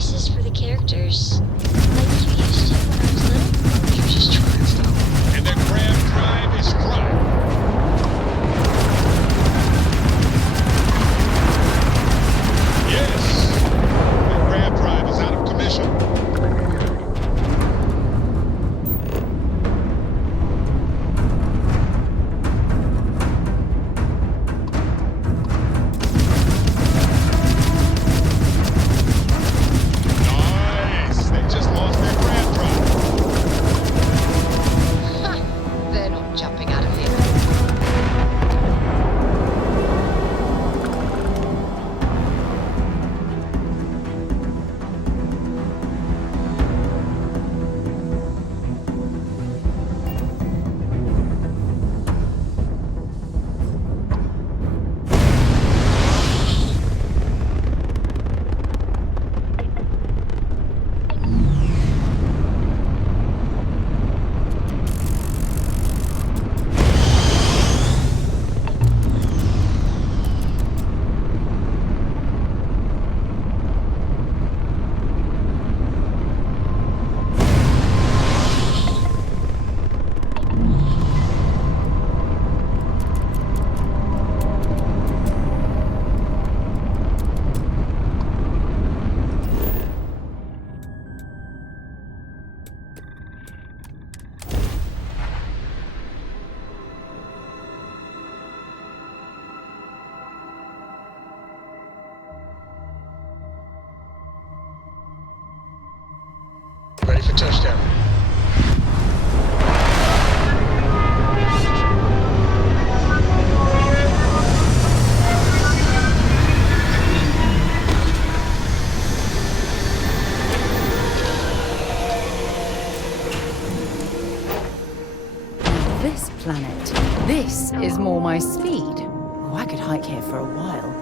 voices for the characters, like you used to when I was little? You're just trying stuff. And the Grab Drive is prime. Yes! The Grab Drive is out of commission. Ready for touchdown. This planet. This is more my speed. Oh, I could hike here for a while.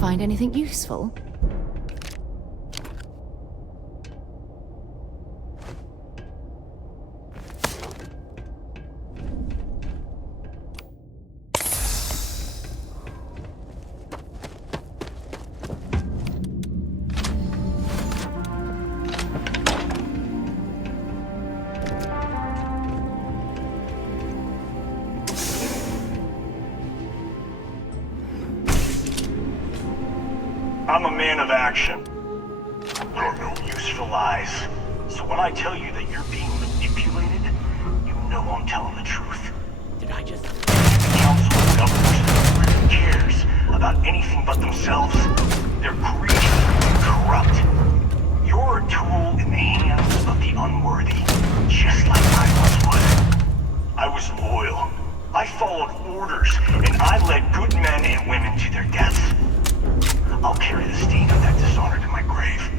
Find anything useful? I'm a man of action. You're no use for lies. So when I tell you that you're being manipulated, you know I'm telling the truth. Did I just... The Council of Governors really cares about themselves. They're greedy and corrupt. You're a tool in the hands of the unworthy, just like I once was. I was loyal. I followed orders, and I led good men and women to their deaths. I'll carry the stain of that dishonor to my grave.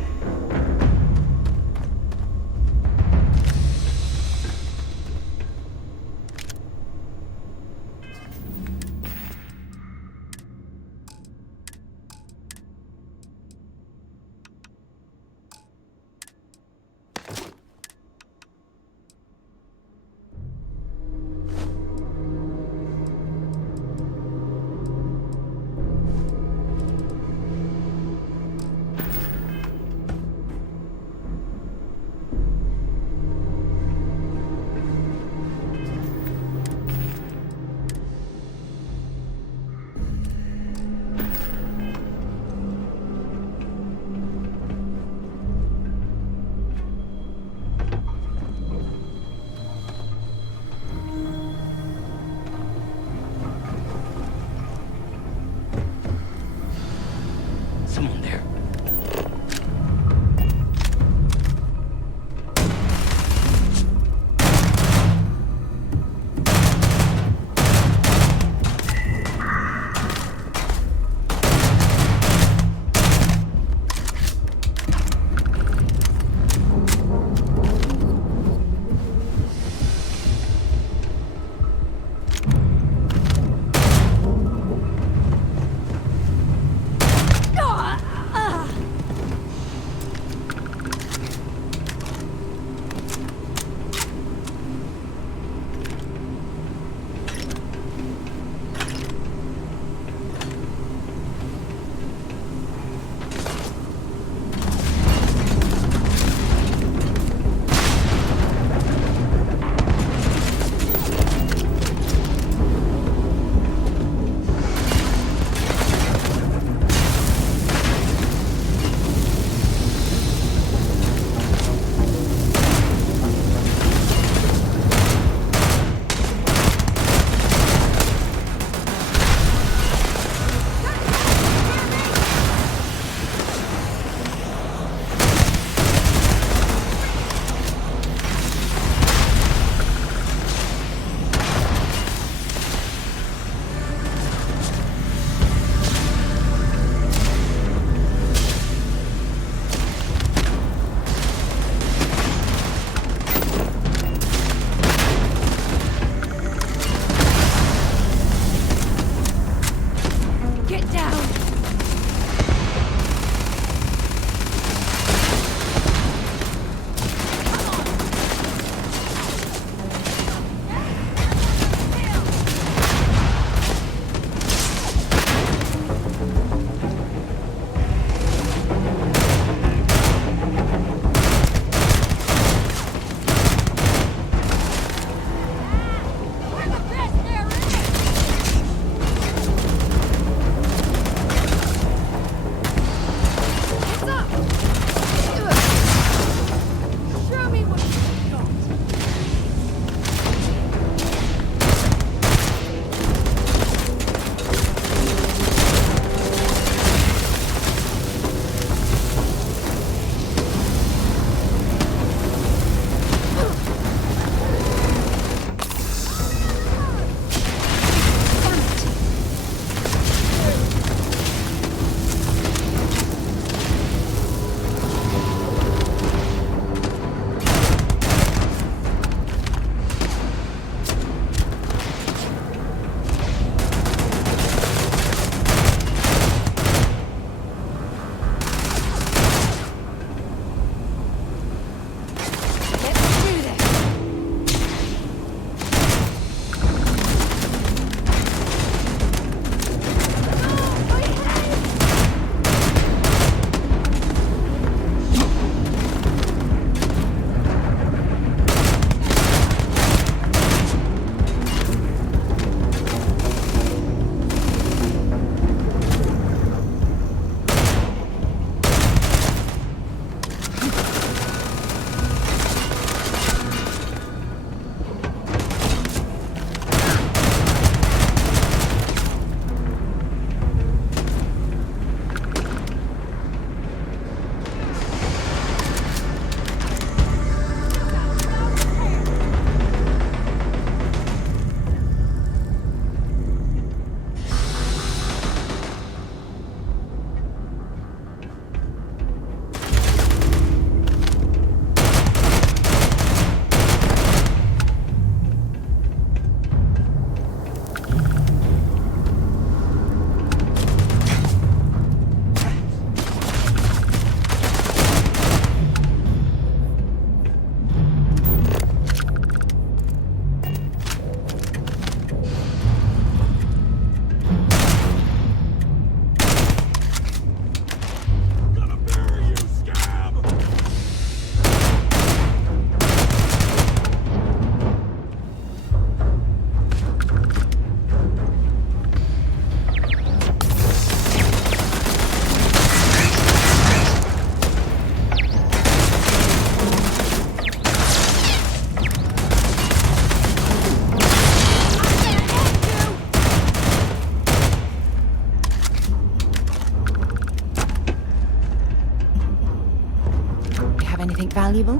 valuable?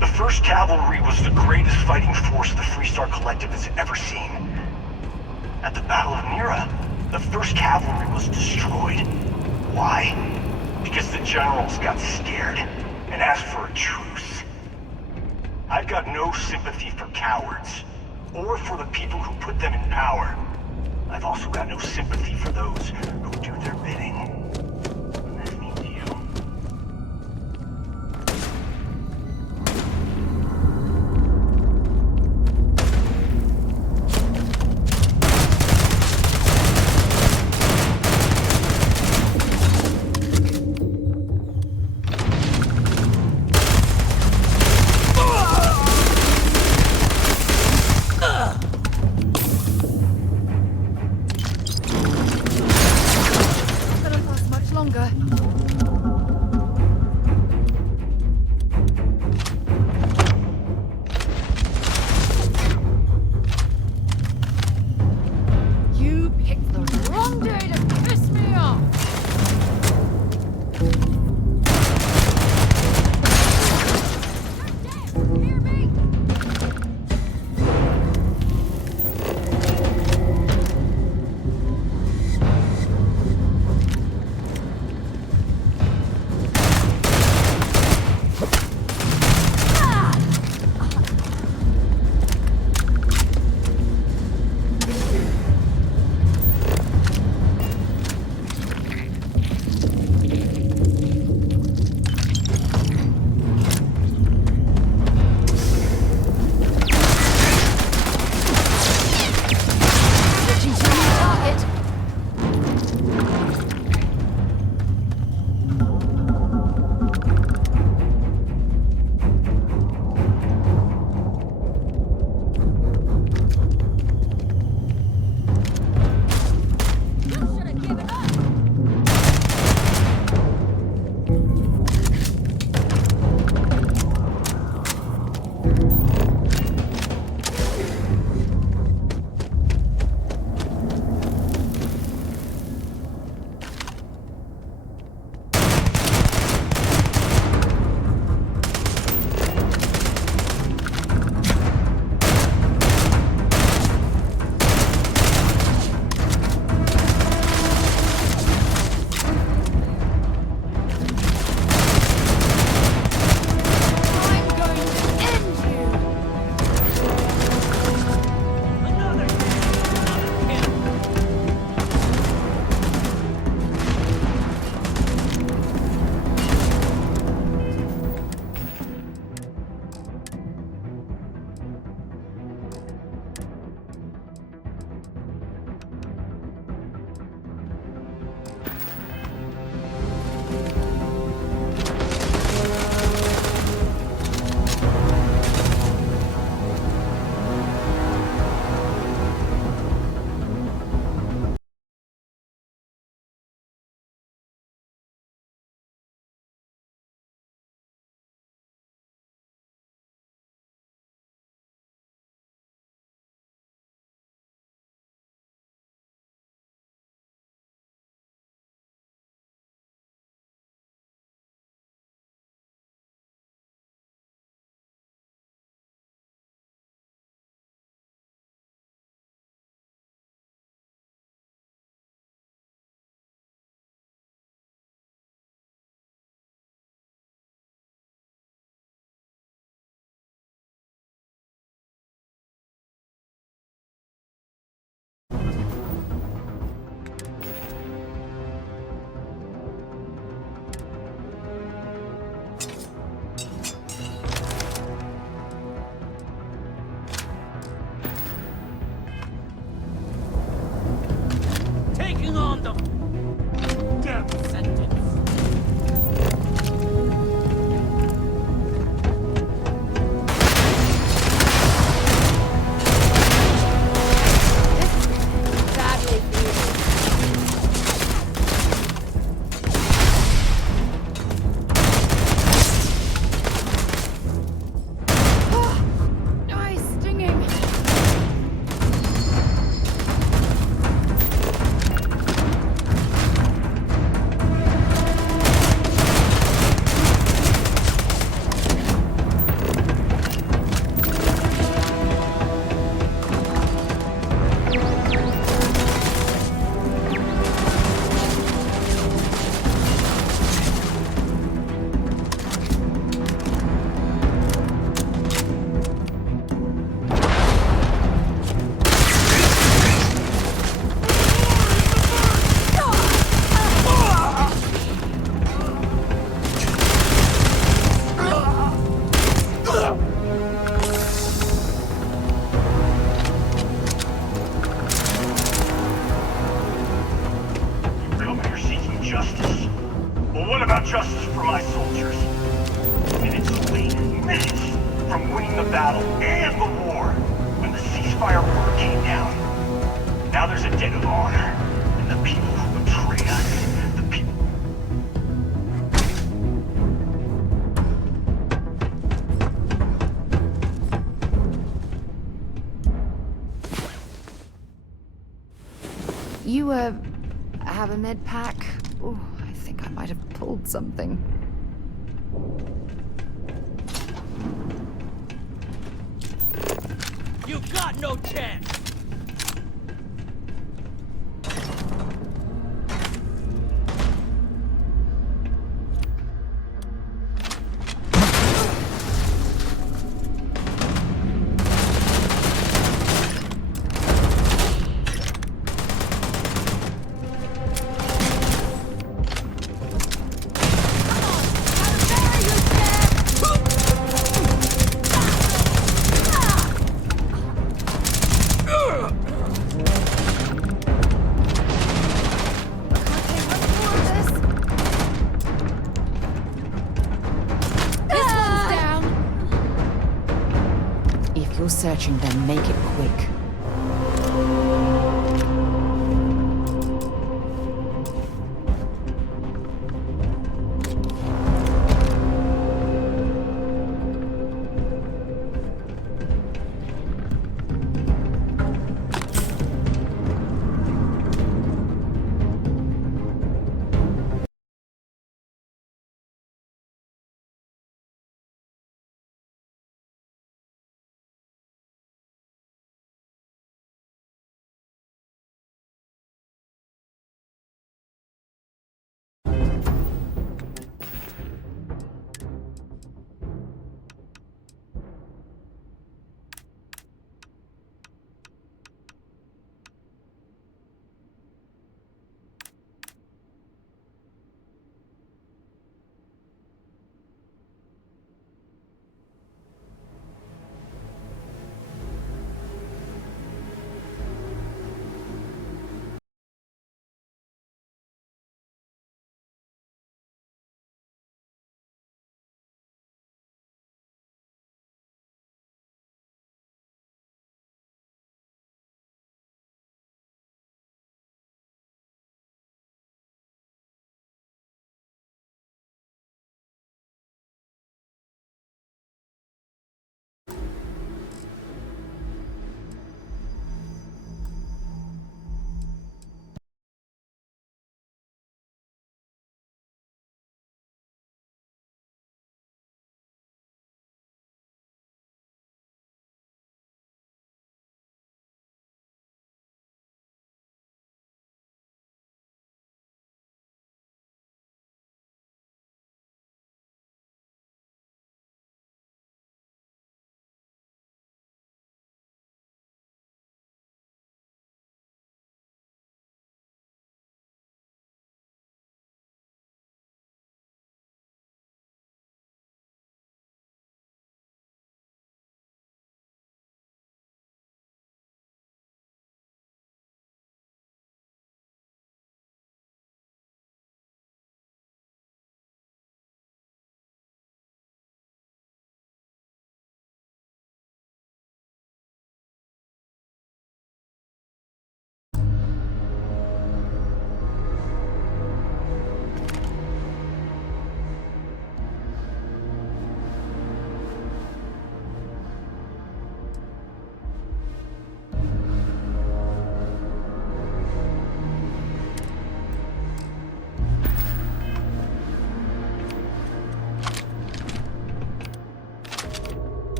The First Cavalry was the greatest fighting force the Freestar Collective has ever seen. At the Battle of Mira, the First Cavalry was destroyed. Why? Because the generals got scared and asked for a truce. I've got no sympathy for cowards, or for the people who put them in power. I've also got no sympathy for those who do their bidding. And that means you. soldiers. Minutes away, minutes from winning the battle and the war. When the ceasefire order came down, now there's a debt of honor. And the people who betray us, the people... You, have a med pack? Oh, I think I might have pulled something. You've got no chance! If you're searching, then make it quick.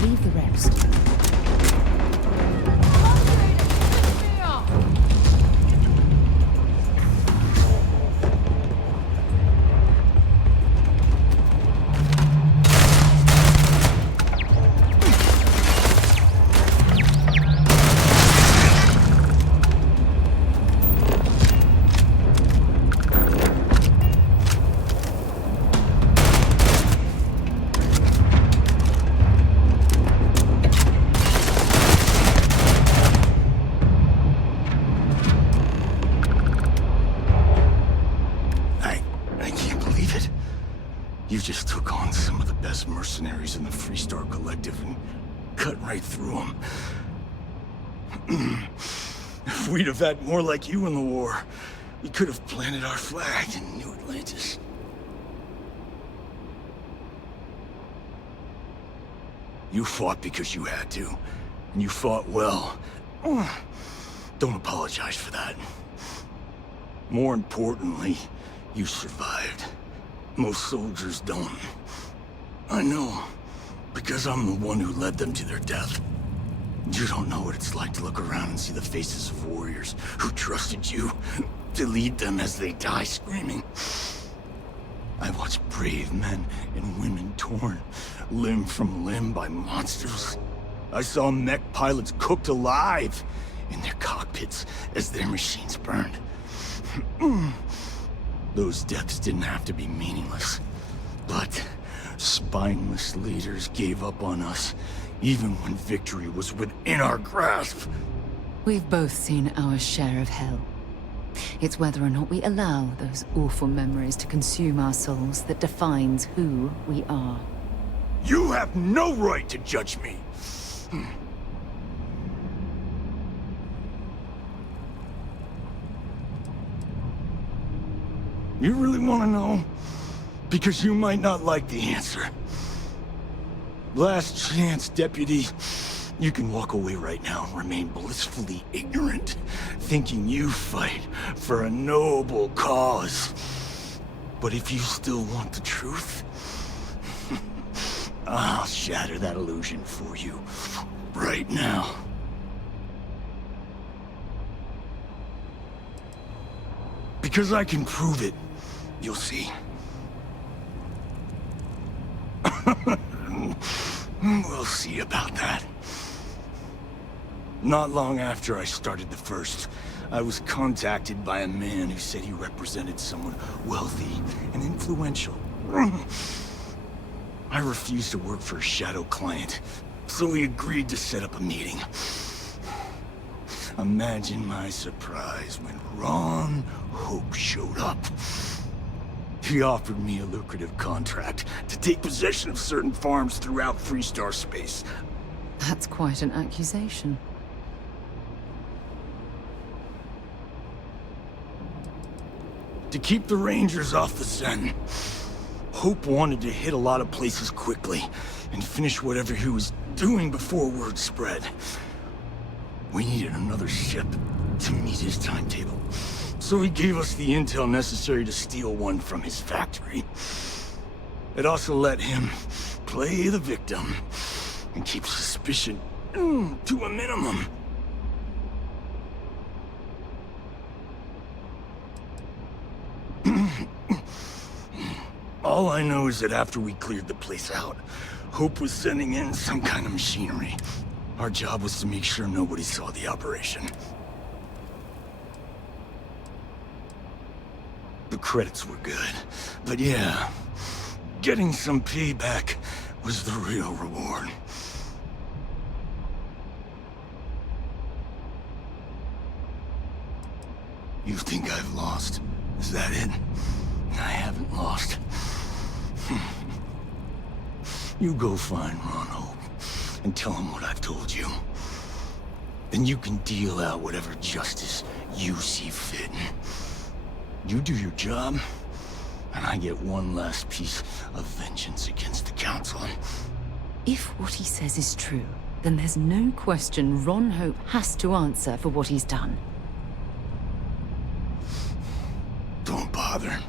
Leave the rest. I can't believe it. You just took on some of the best mercenaries in the Freestar Collective and cut right through them. If we'd have had more like you in the war, we could have planted our flag in New Atlantis. You fought because you had to, and you fought well. Don't apologize for that. More importantly, you survived. Most soldiers don't. I know, because I'm the one who led them to their death. You don't know what it's like to look around and see the faces of warriors who trusted you to lead them as they die screaming. I watched brave men and women torn limb from limb by monsters. I saw mech pilots cooked alive in their cockpits as their machines burned. Those deaths didn't have to be meaningless, but spineless leaders gave up on us, even when victory was within our grasp. We've both seen our share of hell. It's whether or not we allow those awful memories to consume our souls that defines who we are. You have no right to judge me! You really want to know? Because you might not like the answer. Last chance, Deputy. You can walk away right now and remain blissfully ignorant, thinking you fight for a noble cause. But if you still want the truth, I'll shatter that illusion for you right now. Because I can prove it. You'll see. We'll see about that. Not long after I started the First, I was contacted by a man who said he represented someone wealthy and influential. I refused to work for a shadow client, so he agreed to set up a meeting. Imagine my surprise when Ron Hope showed up. He offered me a lucrative contract to take possession of certain farms throughout Freestar space. That's quite an accusation. To keep the Rangers off the Sen. Hope wanted to hit a lot of places quickly and finish whatever he was doing before word spread. We needed another ship to meet his timetable, so he gave us the intel necessary to steal one from his factory. It also let him play the victim and keep suspicion to a minimum. All I know is that after we cleared the place out, Hope was sending in some kind of machinery. Our job was to make sure nobody saw the operation. The credits were good, but yeah, getting some payback was the real reward. You think I've lost? Is that it? I haven't lost. You go find Ron Hope and tell him what I've told you. Then you can deal out whatever justice you see fit. You do your job, and I get one last piece of vengeance against the Council. If what he says is true, then there's no question Ron Hope has to answer for what he's done. Don't bother.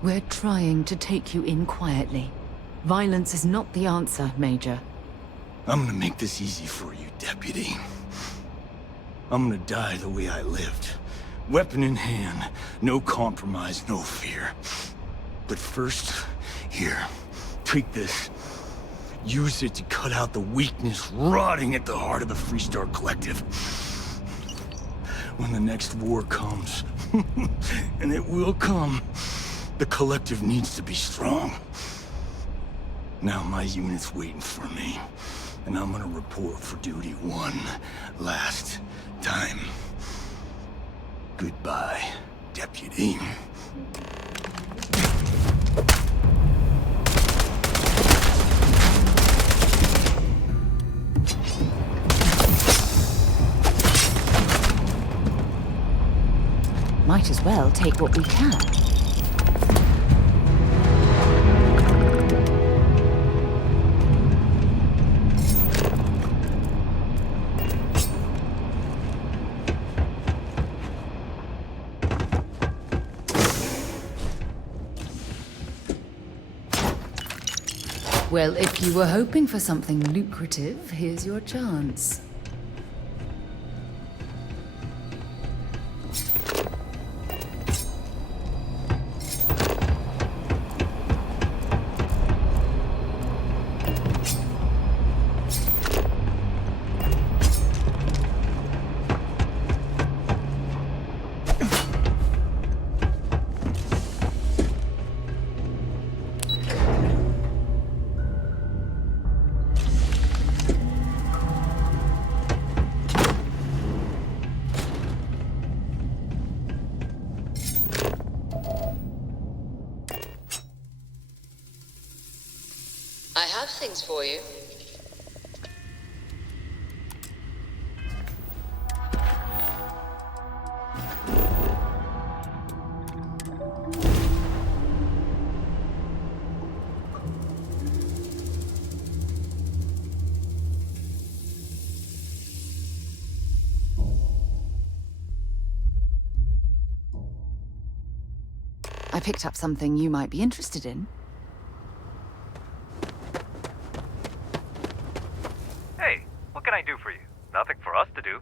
We're trying to take you in quietly. Violence is not the answer, Major. I'm gonna make this easy for you, Deputy. I'm gonna die the way I lived. Weapon in hand, no compromise, no fear. But first, here, take this. Use it to cut out the weakness rotting at the heart of the Freestar Collective. When the next war comes, and it will come, the Collective needs to be strong. Now my unit's waiting for me, and I'm gonna report for duty one last time. Goodbye, Deputy. Might as well take what we can. Well, if you were hoping for something lucrative, here's your chance. I have things for you. I picked up something you might be interested in. Hey, what can I do for you? Nothing for us to do.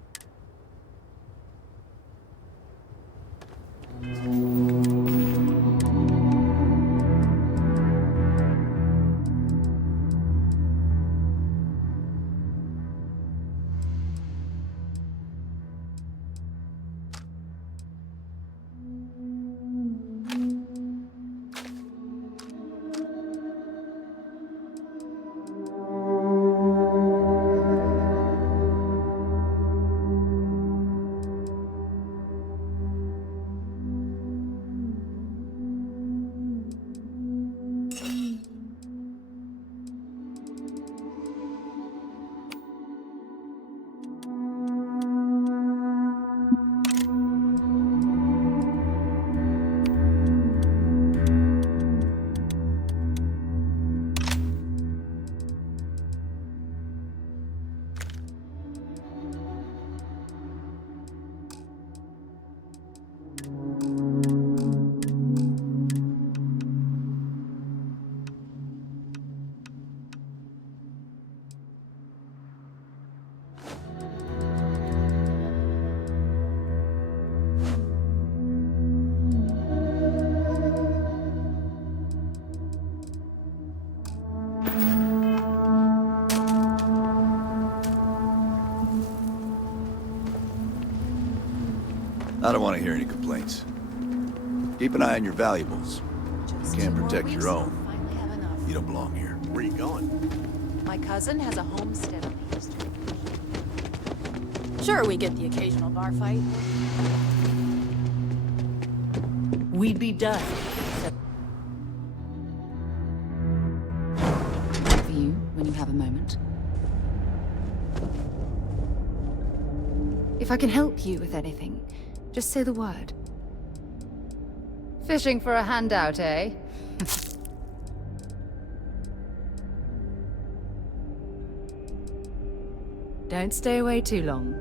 I don't want to hear any complaints. Keep an eye on your valuables. You can't protect your own. You don't belong here. Where are you going? My cousin has a homestead on the East. Sure, we get the occasional bar fight. We'd be done. For you, when you have a moment. If I can help you with anything, just say the word. Fishing for a handout, eh? Don't stay away too long.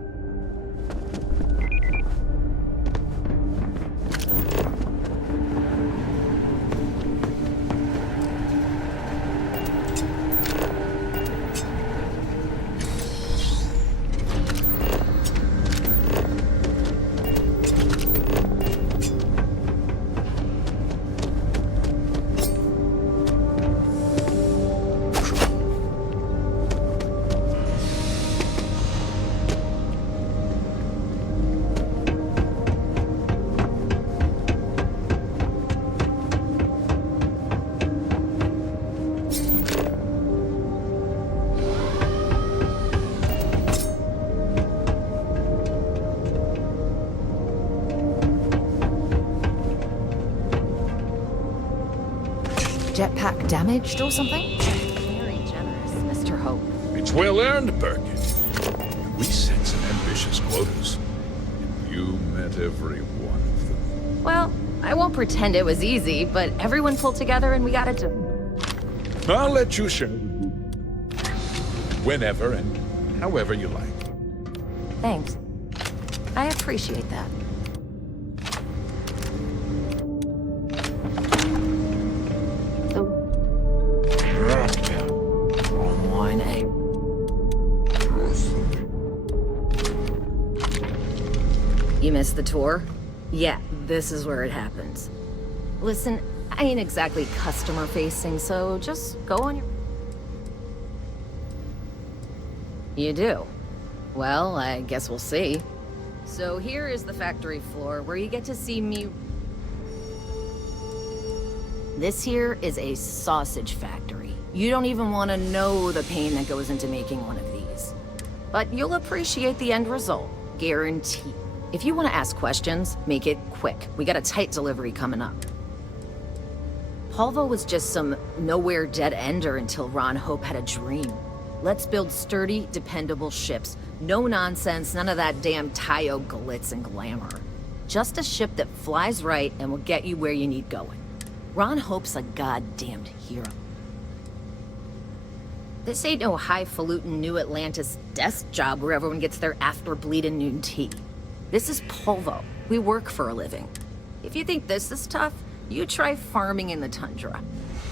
jetpack damaged or something? Very generous, Mr. Hope. It's well earned, Birgit. We set some ambitious quotas. You met every one of them. Well, I won't pretend it was easy, but everyone pulled together and we got it done. I'll let you share whenever and however you like. Thanks. I appreciate that. Wrong one, eh? You missed the tour? Yeah, this is where it happens. Listen, I ain't exactly customer-facing, so just go on your... You do? Well, I guess we'll see. So here is the factory floor, where you get to see me... This here is a sausage factory. You don't even want to know the pain that goes into making one of these. But you'll appreciate the end result, guaranteed. If you want to ask questions, make it quick. We got a tight delivery coming up. Polvo was just some nowhere dead ender until Ron Hope had a dream. Let's build sturdy, dependable ships. No nonsense, none of that damn Tayo glitz and glamour. Just a ship that flies right and will get you where you need going. Ron Hope's a goddamned hero. This ain't no highfalutin New Atlantis desk job where everyone gets their after-bleeding noon tea. This is Polvo. We work for a living. If you think this is tough, you try farming in the tundra.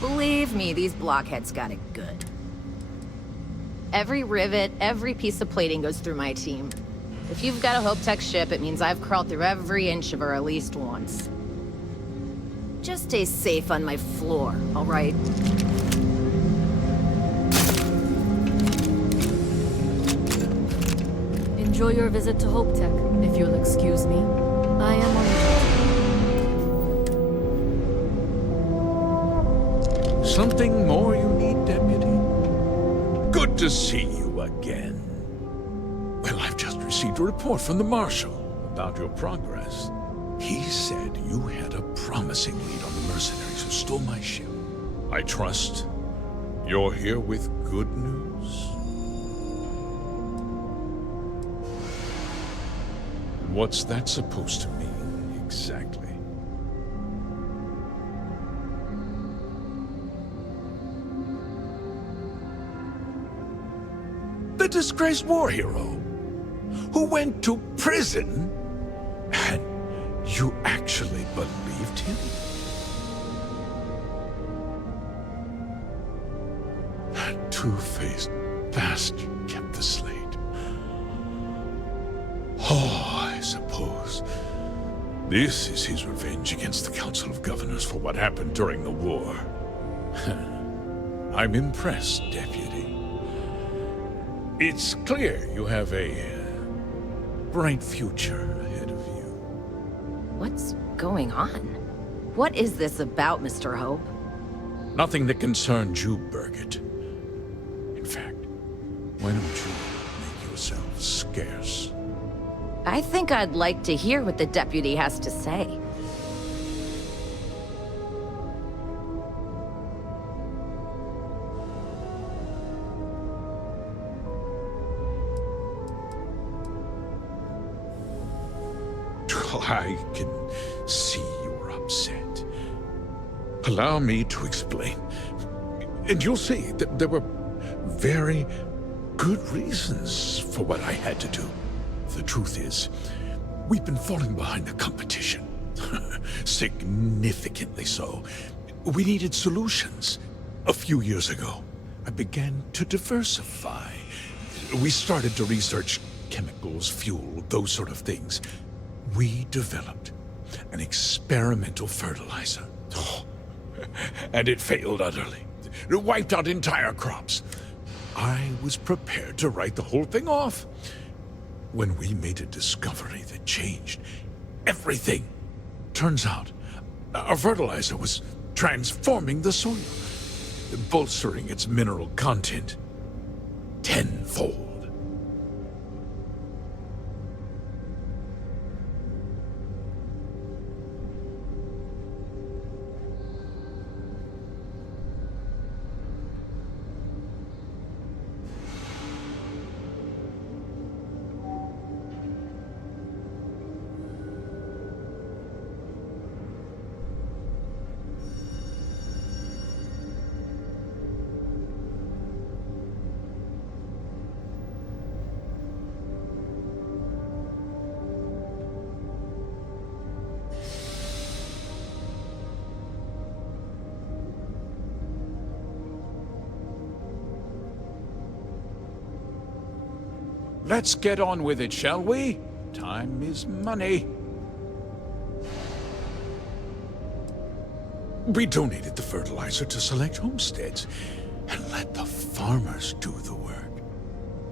Believe me, these blockheads got it good. Every rivet, every piece of plating goes through my team. If you've got a Hope Tech ship, it means I've crawled through every inch of her at least once. Just stay safe on my floor, all right? Enjoy your visit to Hope Tech, if you'll excuse me. I am on the... Something more you need, Deputy? Good to see you again. Well, I've just received a report from the Marshal about your progress. He said you had a promising lead on the mercenaries who stole my ship. I trust you're here with good news. What's that supposed to mean, exactly? The disgraced war hero who went to prison, and you actually believed him? That two-faced bastard kept the slate. Oh, I suppose this is his revenge against the Council of Governors for what happened during the war. I'm impressed, Deputy. It's clear you have a bright future ahead of you. What's going on? What is this about, Mr. Hope? Nothing that concerns you, Birgit. In fact, why don't you make yourself scarce? I think I'd like to hear what the deputy has to say. I can see you're upset. Allow me to explain. And you'll see that there were very good reasons for what I had to do. The truth is, we've been falling behind the competition. Significantly so. We needed solutions. A few years ago, I began to diversify. We started to research chemicals, fuel, those sort of things. We developed an experimental fertilizer. Oh, and it failed utterly. It wiped out entire crops. I was prepared to write the whole thing off when we made a discovery that changed everything. Turns out, our fertilizer was transforming the soil, bolstering its mineral content tenfold. let's get on with it, shall we? Time is money. We donated the fertilizer to select homesteads and let the farmers do the work.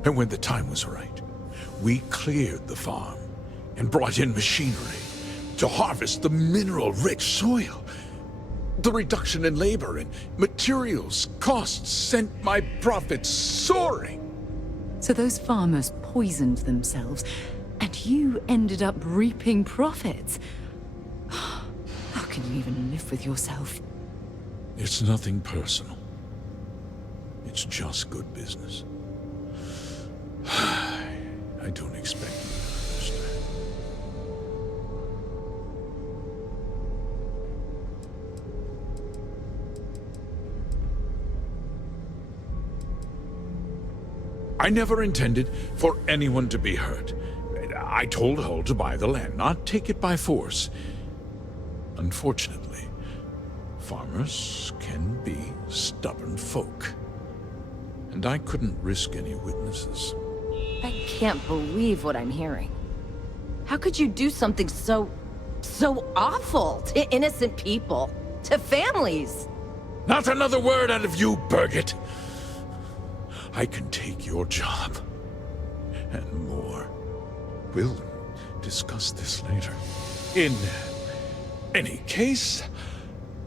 And when the time was right, we cleared the farm and brought in machinery to harvest the mineral-rich soil. The reduction in labor and materials costs sent my profits soaring. So those farmers poisoned themselves, and you ended up reaping profits. How can you even live with yourself? It's nothing personal. It's just good business. I don't expect you to understand. I never intended for anyone to be hurt. I told Hull to buy the land, not take it by force. Unfortunately, farmers can be stubborn folk. And I couldn't risk any witnesses. I can't believe what I'm hearing. How could you do something so awful to innocent people, to families? Not another word out of you, Birgit. I can take your job. And more. We'll discuss this later. In any case,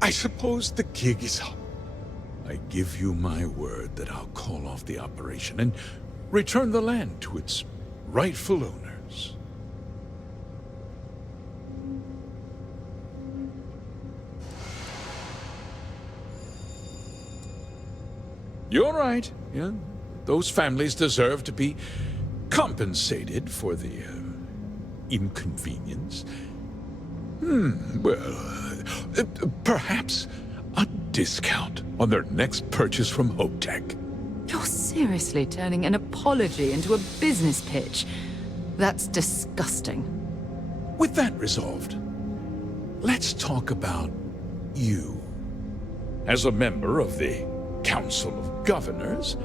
I suppose the gig is up. I give you my word that I'll call off the operation and return the land to its rightful owners. You're right. Yeah, those families deserve to be compensated for the inconvenience. Perhaps a discount on their next purchase from HopeTech. You're seriously turning an apology into a business pitch. That's disgusting. With that resolved, let's talk about you. As a member of the Council of Governors,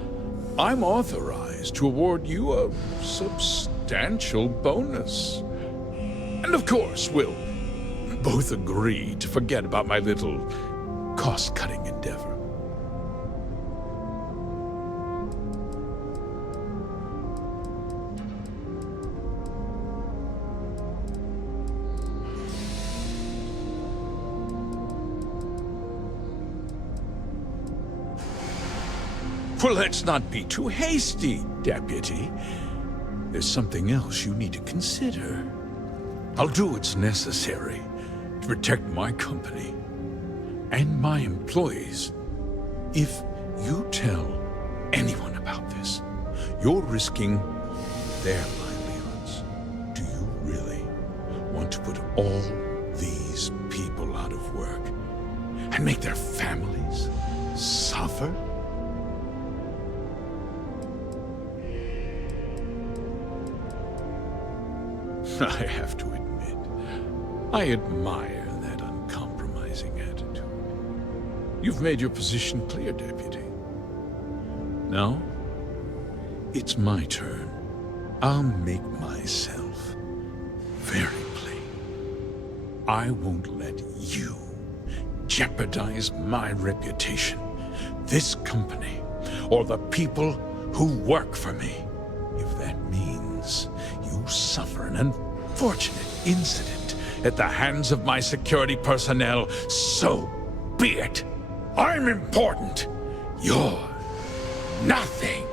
I'm authorized to award you a substantial bonus. And of course, we'll both agree to forget about my little cost-cutting endeavor. Well, let's not be too hasty, Deputy. There's something else you need to consider. I'll do what's necessary to protect my company and my employees. If you tell anyone about this, you're risking their livelihoods. Do you really want to put all these people out of work and make their families suffer? I have to admit, I admire that uncompromising attitude. You've made your position clear, Deputy. Now, it's my turn. I'll make myself very plain. I won't let you jeopardize my reputation, this company, or the people who work for me. If that means you suffer an unfortunate incident at the hands of my security personnel, so be it. I'm important. You're nothing.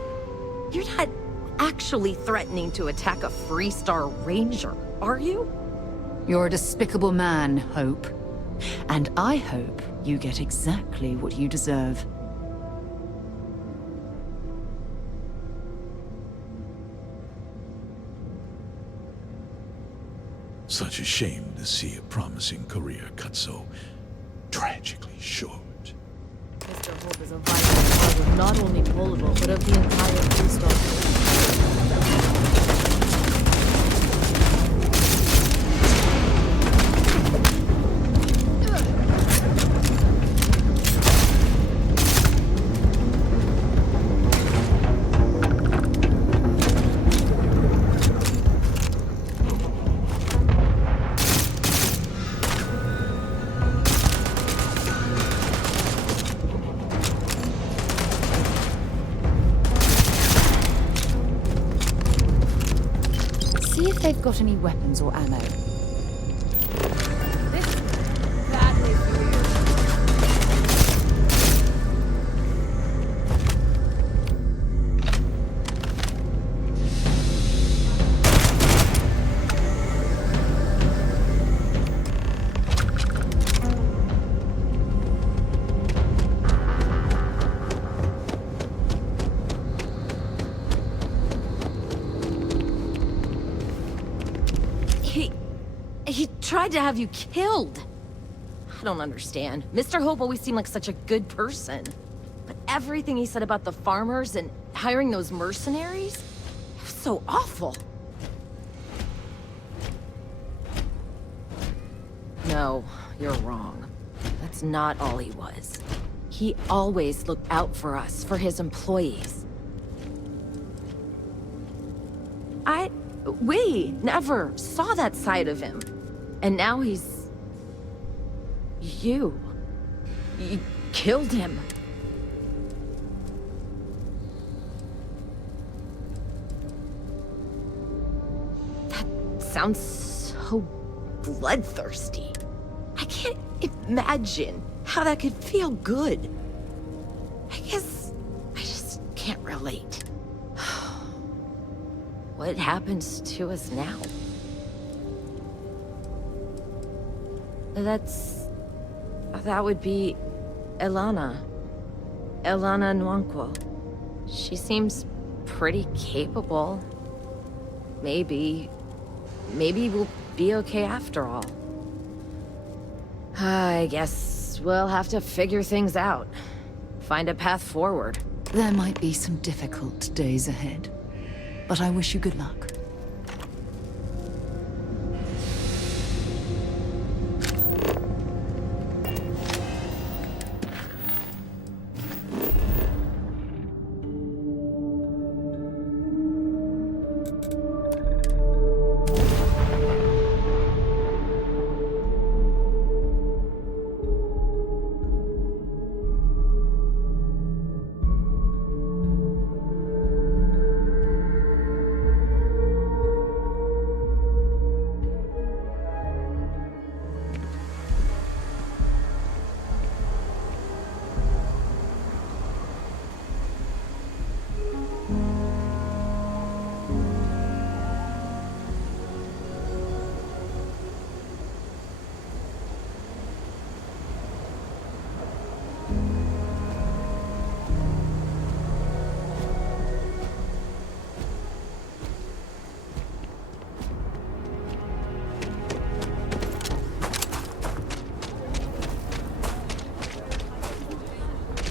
You're not actually threatening to attack a Freestar Ranger, are you? You're a despicable man, Hope. And I hope you get exactly what you deserve. Such a shame to see a promising career cut so tragically short. Mr. Hope is a vital part of not only Polvo, but of the entire Freestar. if they've got any weapons or ammo. This is badly for you. He tried to have you killed. I don't understand. Mr. Hope always seemed like such a good person. But everything he said about the farmers and hiring those mercenaries, it was so awful. No, you're wrong. That's not all he was. He always looked out for us, for his employees. We never saw that side of him. And now he's... You killed him. That sounds so bloodthirsty. I can't imagine how that could feel good. I guess I just can't relate. What happens to us now? That would be Elana. Elana Nwankwo. She seems pretty capable. Maybe we'll be okay after all. I guess we'll have to figure things out. Find a path forward. There might be some difficult days ahead, but I wish you good luck.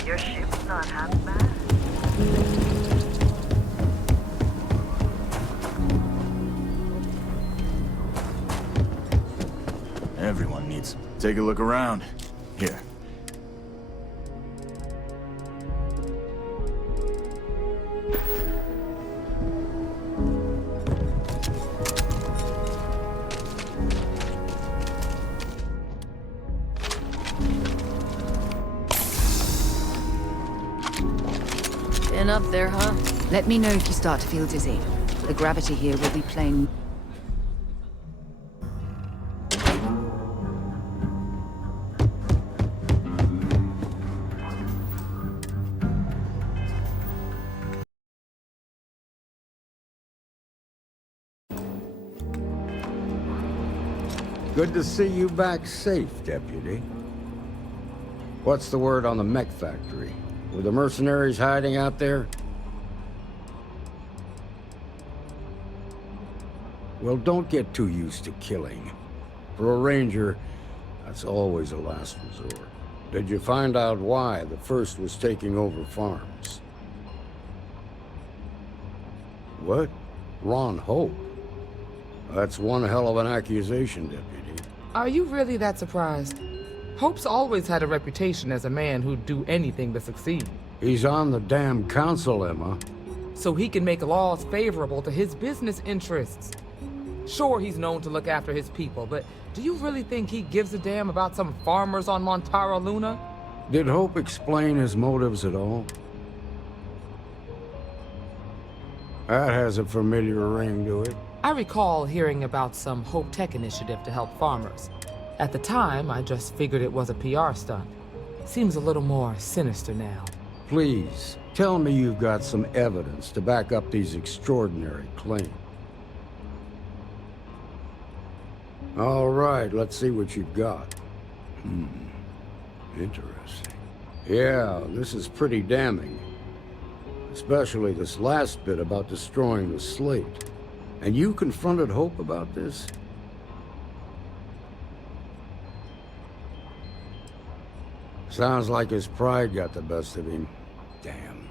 Your ship's not half bad. Everyone needs to take a look around. Here. Been up there, huh? Let me know if you start to feel dizzy. The gravity here will be plain. Good to see you back safe, Deputy. What's the word on the mech factory? Were the mercenaries hiding out there? Well, don't get too used to killing. For a ranger, that's always a last resort. Did you find out why the first was taking over farms? What? Ron Hope? That's one hell of an accusation, Deputy. Are you really that surprised? Hope's always had a reputation as a man who'd do anything to succeed. He's on the damn council, Emma. So he can make laws favorable to his business interests. Sure, he's known to look after his people, but do you really think he gives a damn about some farmers on Montara Luna? Did Hope explain his motives at all? That has a familiar ring to it. I recall hearing about some Hope Tech initiative to help farmers. At the time, I just figured it was a PR stunt. Seems a little more sinister now. Please, tell me you've got some evidence to back up these extraordinary claims. All right, let's see what you've got. Interesting. Yeah, this is pretty damning. Especially this last bit about destroying the slate. And you confronted Hope about this? Sounds like his pride got the best of him. Damn.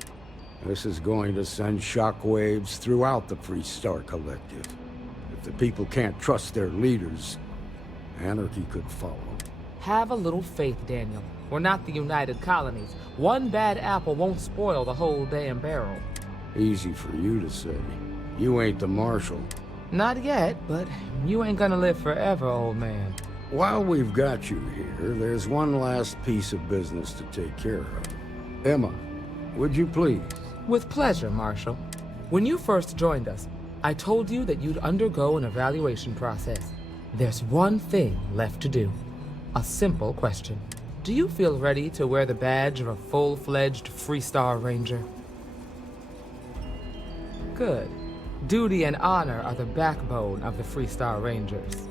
This is going to send shockwaves throughout the Freestar Collective. If the people can't trust their leaders, anarchy could follow. Have a little faith, Daniel. We're not the United Colonies. One bad apple won't spoil the whole damn barrel. Easy for you to say. You ain't the Marshal. Not yet, but you ain't gonna live forever, old man. While we've got you here, there's one last piece of business to take care of. Emma, would you please? With pleasure, Marshal. When you first joined us, I told you that you'd undergo an evaluation process. There's one thing left to do. A simple question. Do you feel ready to wear the badge of a full-fledged Freestar Ranger? Good. Duty and honor are the backbone of the Freestar Rangers.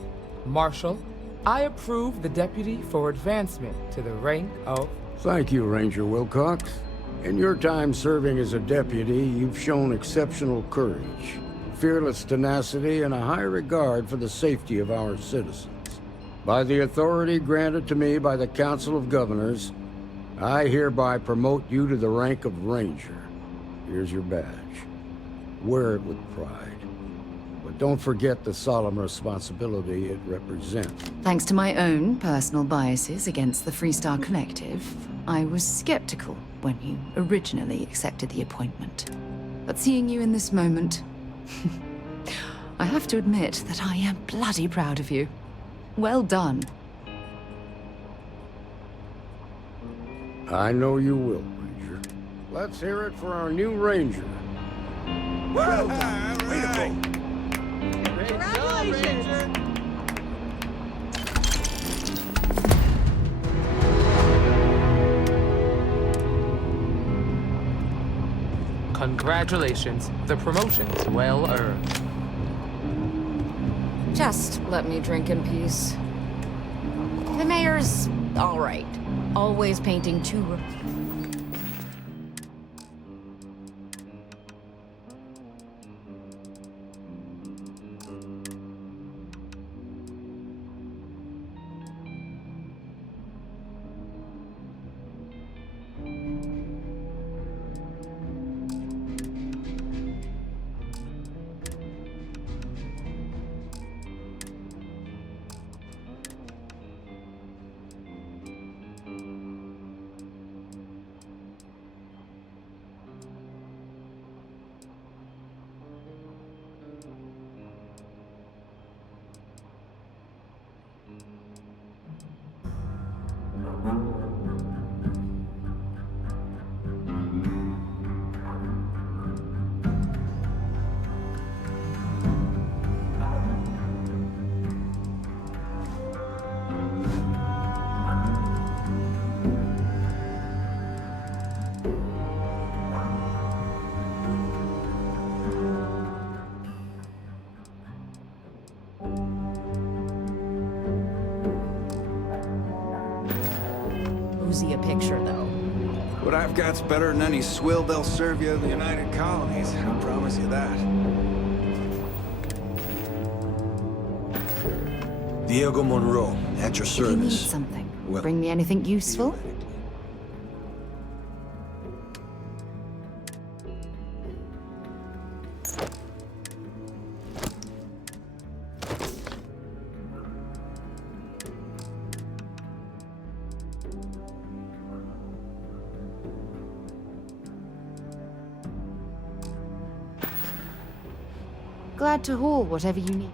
Marshal, I approve the deputy for advancement to the rank of... Thank you, Ranger Wilcox. In your time serving as a deputy, you've shown exceptional courage, fearless tenacity, and a high regard for the safety of our citizens. By the authority granted to me by the Council of Governors, I hereby promote you to the rank of Ranger. Here's your badge. Wear it with pride. But don't forget the solemn responsibility it represents. Thanks to my own personal biases against the Freestar Collective, I was skeptical when you originally accepted the appointment. But seeing you in this moment, I have to admit that I am bloody proud of you. Well done. I know you will, Ranger. Let's hear it for our new Ranger. Well done. Way to go. Congratulations. The promotion's well earned. Just let me drink in peace. The mayor's all right. Always painting too... A picture, though. What I've got's better than any swill they'll serve you in the United Colonies. I promise you that. Diego Monroe, at your If you need service. something, Well, bring me anything useful? Glad to haul whatever you need.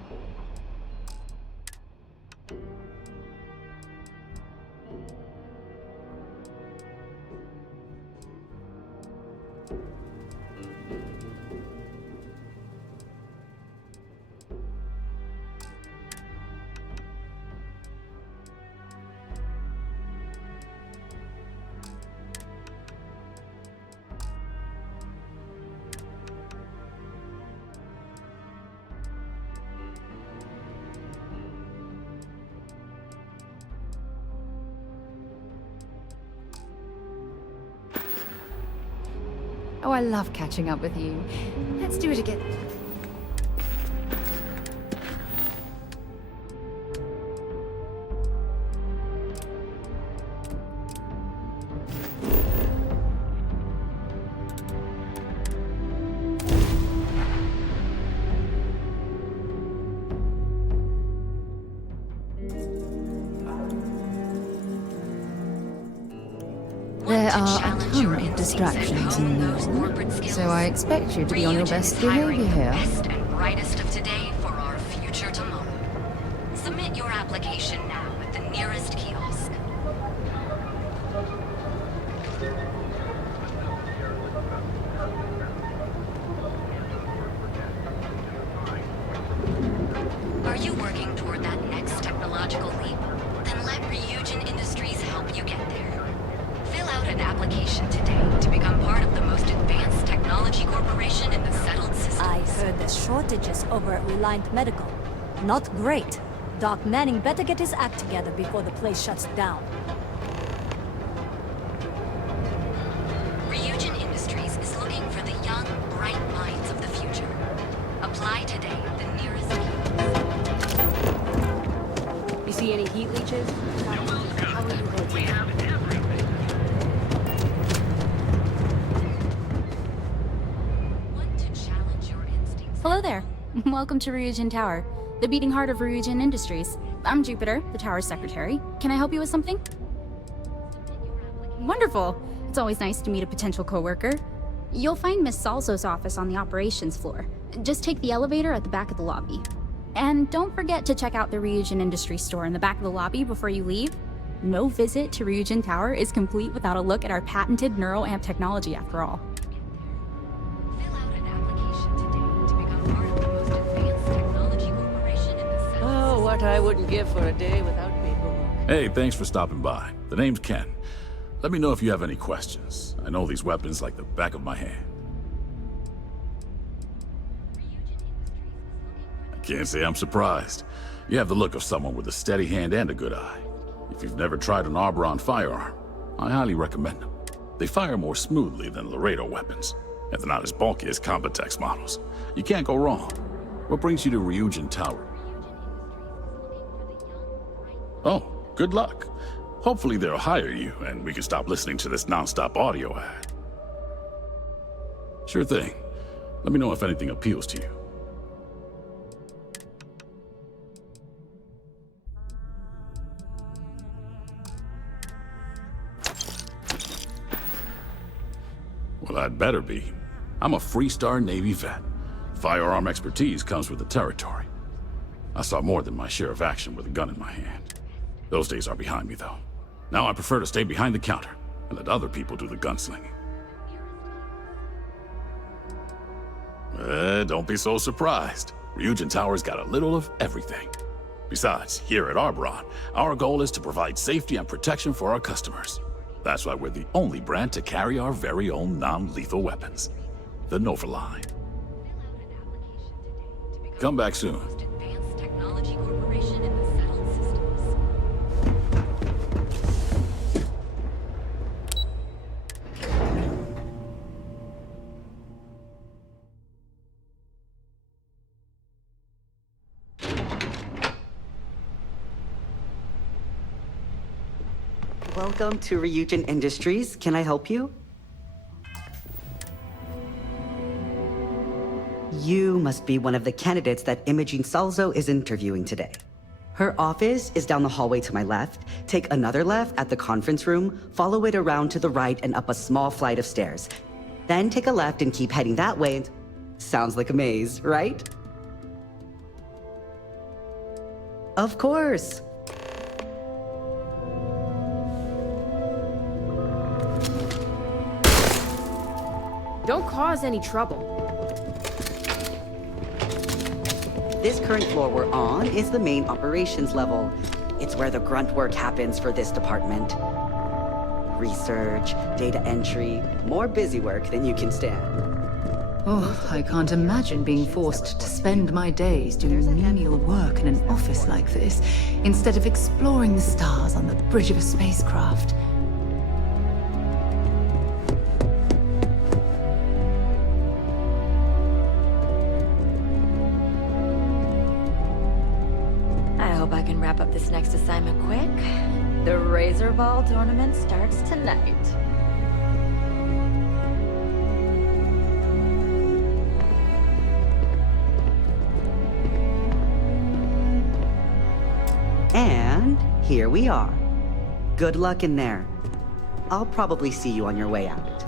Oh, I love catching up with you. Let's do it again. There are a ton of distractions in there, so I expect you to be on your best behavior here. Best and brightest of today for our future tomorrow. Submit your application now at the nearest kiosk. Are you working toward that next technological leap? Then let Ryujin Industries help you get there. Fill out an application today to become part of the most advanced technology corporation in the settled system. I heard there's shortages over at Reliant Medical. Not great. Doc Manning better get his act together before the place shuts down. Ryujin Industries is looking for the young, bright minds of the future. Apply today at the nearest kiosk. You see any heat leeches? How are you going? We have Hello there. Welcome to Ryujin Tower, the beating heart of Ryujin Industries. I'm Jupiter, the tower's secretary. Can I help you with something? Wonderful. It's always nice to meet a potential coworker. You'll find Miss Salso's office on the operations floor. Just take the elevator at the back of the lobby. And don't forget to check out the Ryujin Industries store in the back of the lobby before you leave. No visit to Ryujin Tower is complete without a look at our patented neuroamp technology after all. Oh, what I wouldn't give for a day without paperwork. Hey, thanks for stopping by. The name's Ken. Let me know if you have any questions. I know these weapons like the back of my hand. I can't say I'm surprised. You have the look of someone with a steady hand and a good eye. If you've never tried an Arbron firearm, I highly recommend them. They fire more smoothly than Laredo weapons, and they're not as bulky as Combatex models. You can't go wrong. What brings you to Ryujin Tower? Oh, good luck. Hopefully they'll hire you, and we can stop listening to this non-stop audio ad. Sure thing. Let me know if anything appeals to you. Well, I'd better be. I'm a Freestar Navy vet. Firearm expertise comes with the territory. I saw more than my share of action with a gun in my hand. Those days are behind me, though. Now I prefer to stay behind the counter and let other people do the gunslinging. Don't be so surprised. Ryujin Tower's got a little of everything. Besides, here at Arbron, our goal is to provide safety and protection for our customers. That's why we're the only brand to carry our very own non-lethal weapons. The Nova line. Come back soon. Advanced technology corporation in the settled systems. Welcome to Ryujin Industries. Can I help you? You must be one of the candidates that Imogene Salzo is interviewing today. Her office is down the hallway to my left. Take another left at the conference room, follow it around to the right and up a small flight of stairs. Then take a left and keep heading that way. Sounds like a maze, right? Of course. Don't cause any trouble. This current floor we're on is the main operations level. It's where the grunt work happens for this department. Research, data entry, more busy work than you can stand. Oh, I can't imagine being forced to spend my days doing menial work in an office like this, instead of exploring the stars on the bridge of a spacecraft. out this next assignment quick. The Razor Ball tournament starts tonight. And here we are. Good luck in there. I'll probably see you on your way out.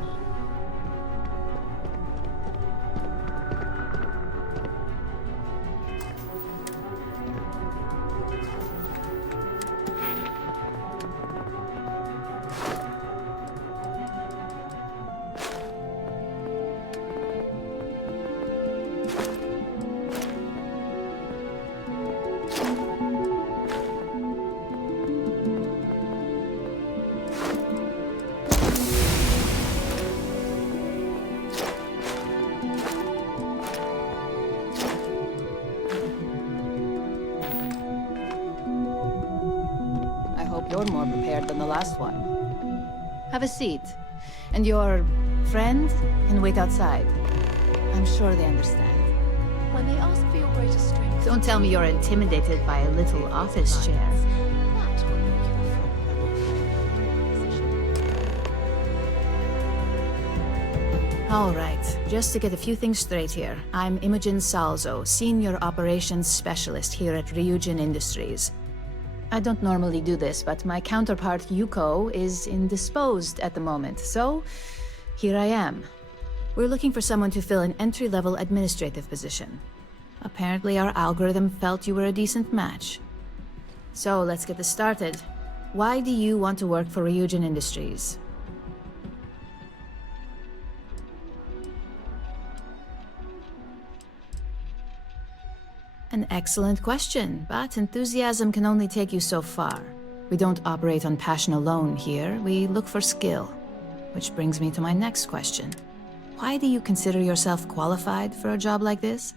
I hope you're more prepared than the last one. Have a seat. And your friend can wait outside. I'm sure they understand. When they ask for your greatest strength... Don't tell me you're intimidated by a little office chair. All right, just to get a few things straight here. I'm Imogen Salzo, Senior Operations Specialist here at Ryujin Industries. I don't normally do this, but my counterpart Yuko is indisposed at the moment, so here I am. We're looking for someone to fill an entry-level administrative position. Apparently our algorithm felt you were a decent match. So let's get this started. Why do you want to work for Ryujin Industries? An excellent question, but enthusiasm can only take you so far. We don't operate on passion alone here, we look for skill. Which brings me to my next question. Why do you consider yourself qualified for a job like this?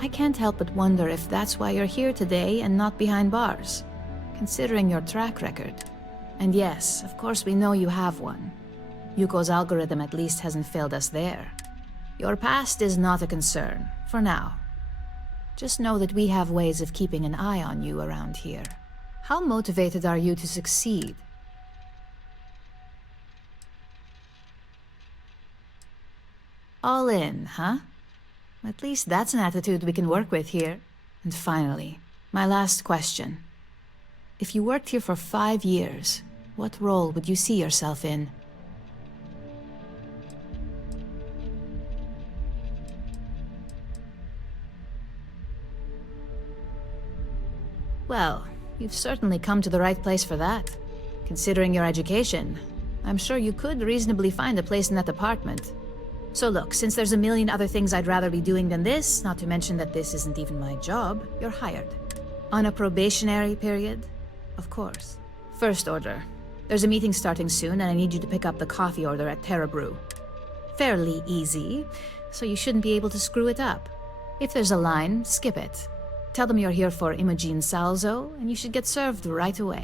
I can't help but wonder if that's why you're here today and not behind bars, considering your track record. And yes, of course we know you have one. Yuko's algorithm at least hasn't failed us there. Your past is not a concern, for now. Just know that we have ways of keeping an eye on you around here. How motivated are you to succeed? All in, huh? At least that's an attitude we can work with here. And finally, my last question. If you worked here for 5 years, what role would you see yourself in? Well, you've certainly come to the right place for that. Considering your education, I'm sure you could reasonably find a place in that department. So look, since there's a million other things I'd rather be doing than this, not to mention that this isn't even my job, you're hired. On a probationary period? Of course. First order. There's a meeting starting soon, and I need you to pick up the coffee order at Terra Brew. Fairly easy, so you shouldn't be able to screw it up. If there's a line, skip it. Tell them you're here for Imogen Salzo, and you should get served right away.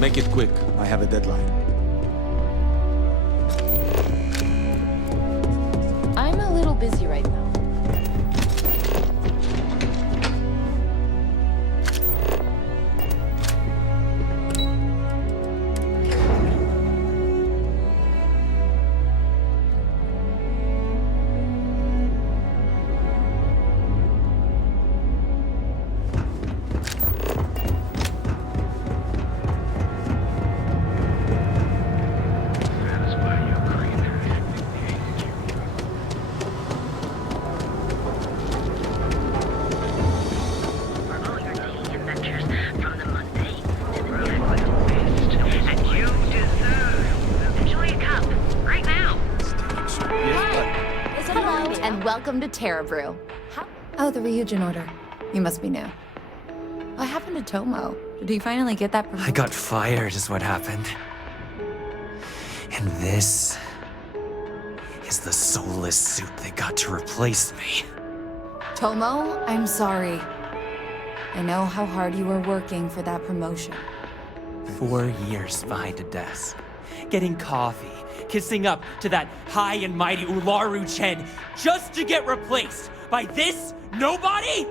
Make it quick. I have a deadline. I'm a little busy right now. Welcome to Terra Brew. Oh, the Ryujin order. You must be new. What happened to Tomo? Did he finally get that promotion? I got fired is what happened. And this is the soulless suit that got to replace me. Tomo, I'm sorry. I know how hard you were working for that promotion. 4 years behind a desk, getting coffee, kissing up to that high and mighty Ularu Chen just to get replaced by this nobody?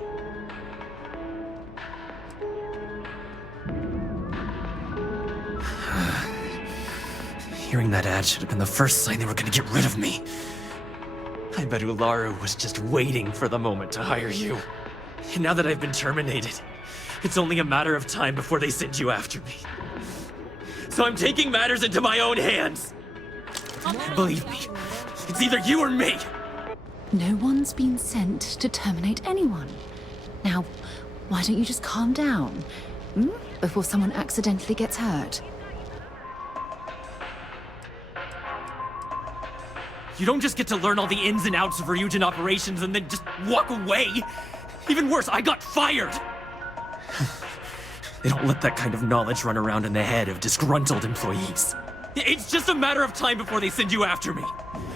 Hearing that ad should have been the first sign they were gonna get rid of me. I bet Ularu was just waiting for the moment to hire you. And now that I've been terminated, it's only a matter of time before they send you after me. So I'm taking matters into my own hands. Believe me, it's either you or me! No one's been sent to terminate anyone. Now, why don't you just calm down? Before someone accidentally gets hurt. You don't just get to learn all the ins and outs of Ryujin operations and then just walk away! Even worse, I got fired! They don't let that kind of knowledge run around in the head of disgruntled employees. It's just a matter of time before they send you after me.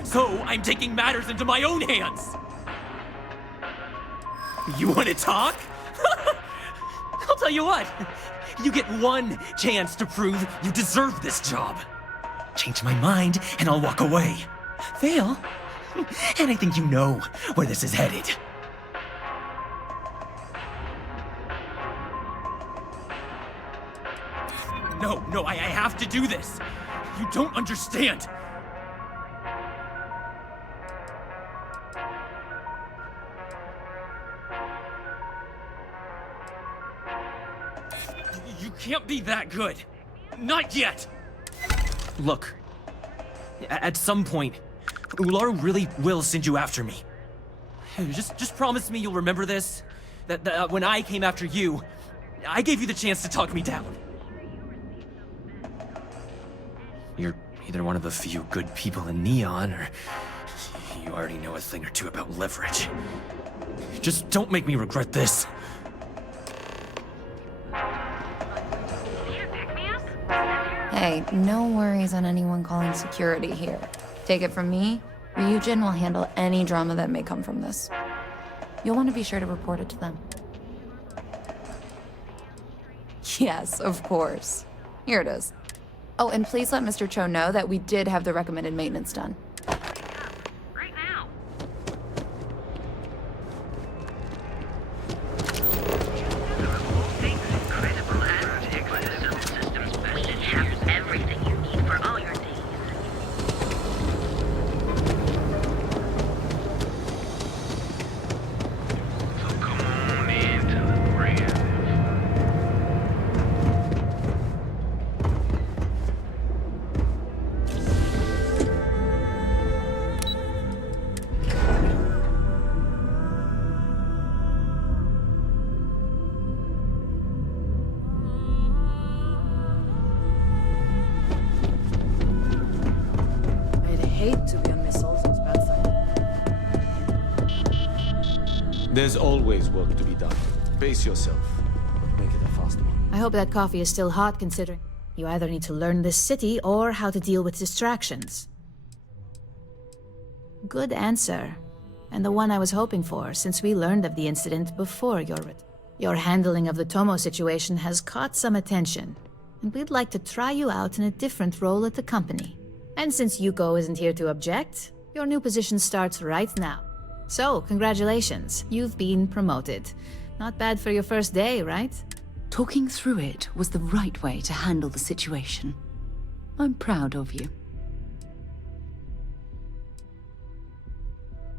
So, I'm taking matters into my own hands. You want to talk? I'll tell you what. You get one chance to prove you deserve this job. Change my mind, and I'll walk away. Fail, and I think you know where this is headed. No, I have to do this. You don't understand. You can't be that good. Not yet. Look, at some point, Ularu really will send you after me. Just promise me you'll remember this. That when I came after you, I gave you the chance to talk me down. You're either one of the few good people in Neon, or you already know a thing or two about leverage. Just don't make me regret this. Hey, no worries on anyone calling security here. Take it from me, Ryujin will handle any drama that may come from this. You'll want to be sure to report it to them. Yes, of course. Here it is. Oh, and please let Mr. Cho know that we did have the recommended maintenance done. Right now. Things incredible and systems. We have everything you need for all your needs. So come on into the brand. Hate to be on Miss Olso's bad side. There's always work to be done. Pace yourself. Make it a fast one. I hope that coffee is still hot, considering you either need to learn this city or how to deal with distractions. Good answer. And the one I was hoping for, since we learned of the incident before your handling of the Tomo situation has caught some attention. and we'd like to try you out in a different role at the company. And since Yuko isn't here to object, your new position starts right now. So, congratulations, you've been promoted. Not bad for your first day, right? Talking through it was the right way to handle the situation. I'm proud of you.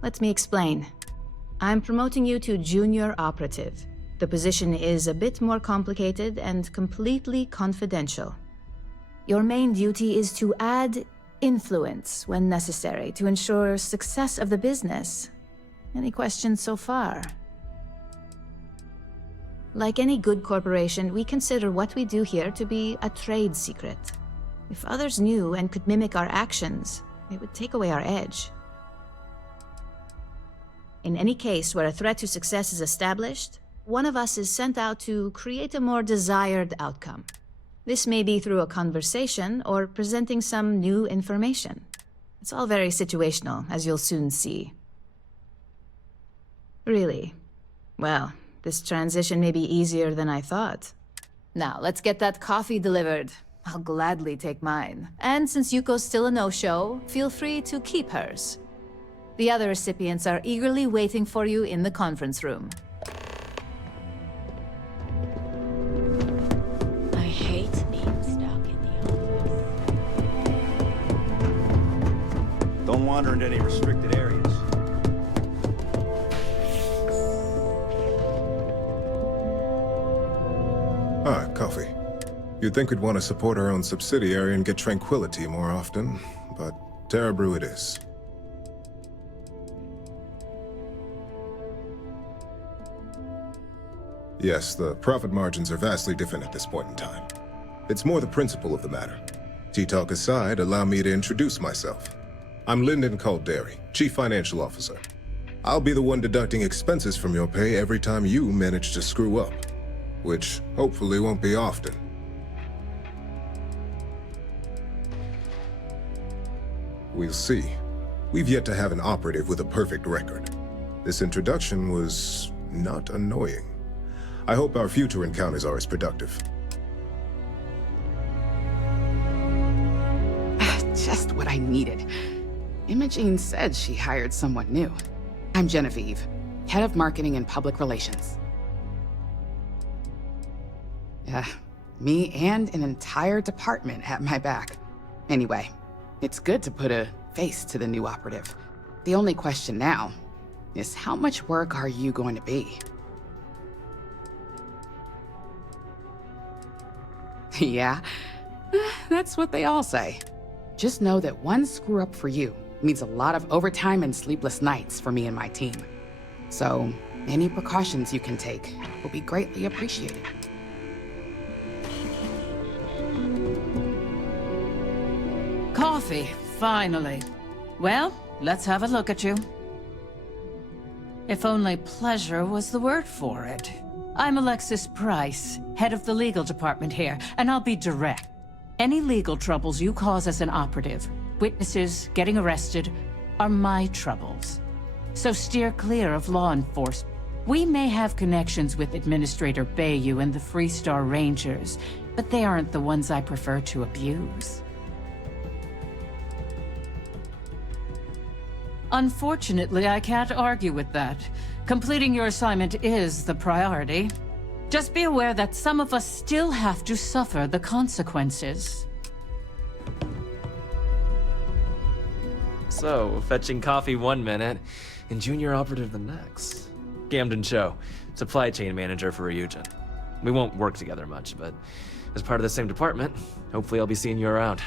Let me explain. I'm promoting you to junior operative. The position is a bit more complicated and completely confidential. Your main duty is to add influence when necessary to ensure success of the business. Any questions so far? Like any good corporation, we consider what we do here to be a trade secret. If others knew and could mimic our actions, it would take away our edge. In any case where a threat to success is established, one of us is sent out to create a more desired outcome. This may be through a conversation or presenting some new information. It's all very situational, as you'll soon see. Really? Well, this transition may be easier than I thought. Now, let's get that coffee delivered. I'll gladly take mine. And since Yuko's still a no-show, feel free to keep hers. The other recipients are eagerly waiting for you in the conference room. I hate being stuck in the office. Don't wander into any restricted areas. Ah, coffee. You'd think we'd want to support our own subsidiary and get tranquility more often, but Terra Brew it is. Yes, the profit margins are vastly different at this point in time. It's more the principle of the matter. Tea talk aside, allow me to introduce myself. I'm Lyndon Calderi, Chief Financial Officer. I'll be the one deducting expenses from your pay every time you manage to screw up, which hopefully won't be often. We'll see. We've yet to have an operative with a perfect record. This introduction was not annoying. I hope our future encounters are as productive. Just what I needed. Imogene said she hired someone new. I'm Genevieve, Head of Marketing and Public Relations. Me and an entire department at my back. Anyway, it's good to put a face to the new operative. The only question now is how much work are you going to be? Yeah, that's what they all say. Just know that one screw up for you means a lot of overtime and sleepless nights for me and my team. So, any precautions you can take will be greatly appreciated. Coffee, finally. Well, let's have a look at you. If only pleasure was the word for it. I'm Alexis Price, head of the legal department here, and I'll be direct. Any legal troubles you cause as an operative, witnesses, getting arrested, are my troubles. So steer clear of law enforcement. We may have connections with Administrator Bayou and the Freestar Rangers, but they aren't the ones I prefer to abuse. Unfortunately, I can't argue with that. Completing your assignment is the priority. Just be aware that some of us still have to suffer the consequences. So, fetching coffee 1 minute, and junior operative the next. Camden Cho, supply chain manager for Ryujin. We won't work together much, but as part of the same department, hopefully I'll be seeing you around.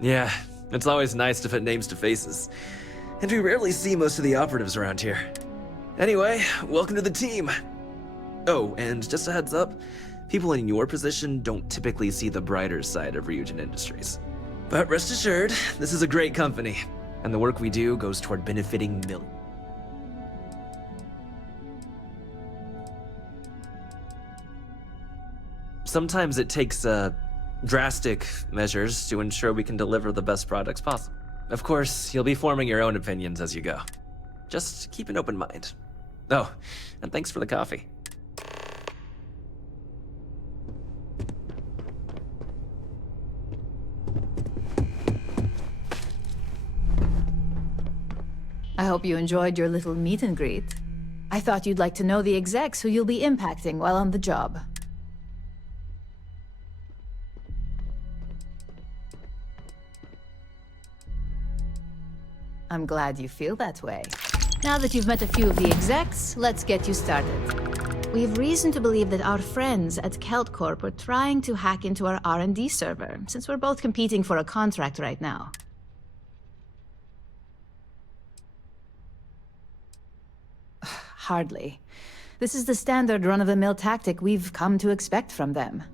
Yeah, it's always nice to put names to faces. And we rarely see most of the operatives around here. Anyway, welcome to the team. Oh, and just a heads up, people in your position don't typically see the brighter side of Ryujin Industries. But rest assured, this is a great company, and the work we do goes toward benefiting millions. Sometimes it takes, drastic measures to ensure we can deliver the best products possible. Of course, you'll be forming your own opinions as you go. Just keep an open mind. Oh, and thanks for the coffee. I hope you enjoyed your little meet and greet. I thought you'd like to know the execs who you'll be impacting while on the job. I'm glad you feel that way. Now that you've met a few of the execs, let's get you started. We have reason to believe that our friends at Kelt Corp are trying to hack into our R&D server, since we're both competing for a contract right now. Hardly. This is the standard run-of-the-mill tactic we've come to expect from them.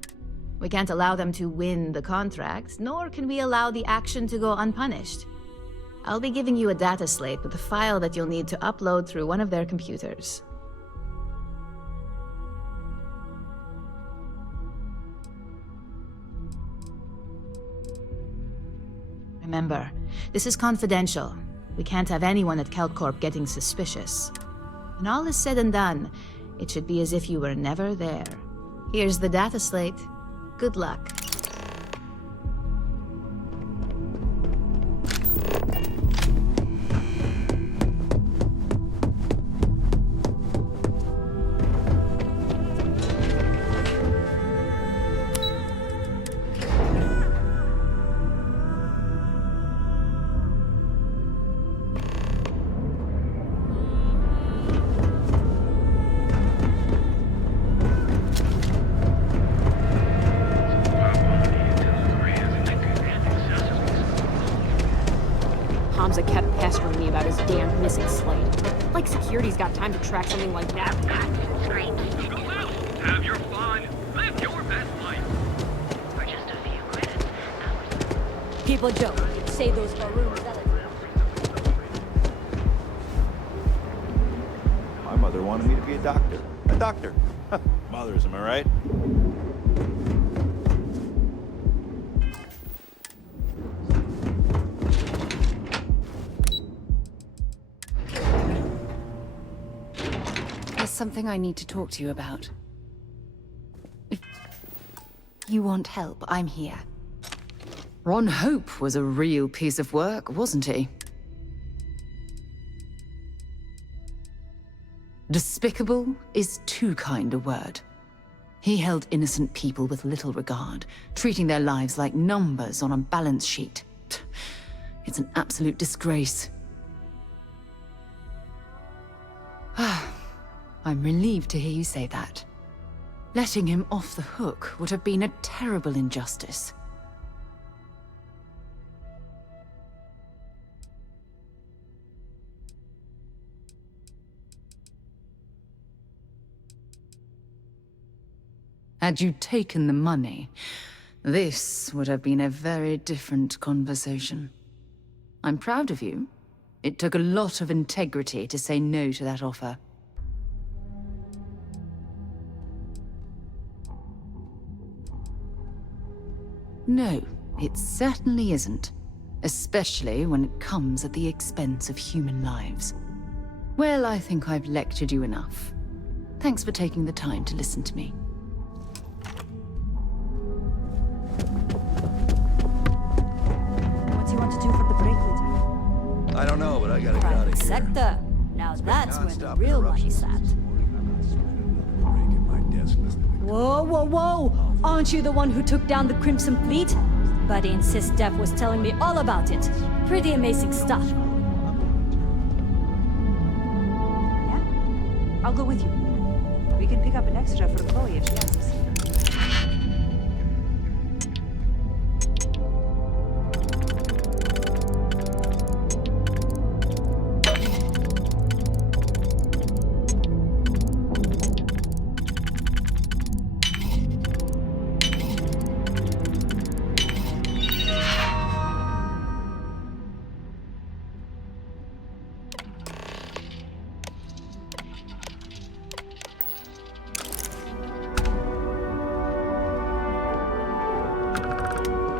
We can't allow them to win the contract, nor can we allow the action to go unpunished. I'll be giving you a data slate with a file that you'll need to upload through one of their computers. Remember, this is confidential. We can't have anyone at Kelt Corp getting suspicious. When all is said and done, it should be as if you were never there. Here's the data slate. Good luck. Hamza kept pestering me about his damn missing slate. Like security's got time to track something like that. Go out, have your fun, live your best life. For just a few credits, People joke. Say those Faroons. My mother wanted me to be a doctor. A doctor. Mothers, am I right? There's something I need to talk to you about. If you want help, I'm here. Ron Hope was a real piece of work, wasn't he? Despicable is too kind a word. He held innocent people with little regard, treating their lives like numbers on a balance sheet. It's an absolute disgrace. I'm relieved to hear you say that. Letting him off the hook would have been a terrible injustice. Had you taken the money, this would have been a very different conversation. I'm proud of you. It took a lot of integrity to say no to that offer. No, it certainly isn't. Especially when it comes at the expense of human lives. Well, I think I've lectured you enough. Thanks for taking the time to listen to me. What do you want to do for the break later? I don't know, but I gotta get out of here. Sector. Now that's where the real money's at. Whoa, whoa, whoa! Aren't you the one who took down the Crimson Fleet? Buddy insists Dev was telling me all about it. Pretty amazing stuff. Yeah? I'll go with you. We can pick up an extra for Chloe if she asks.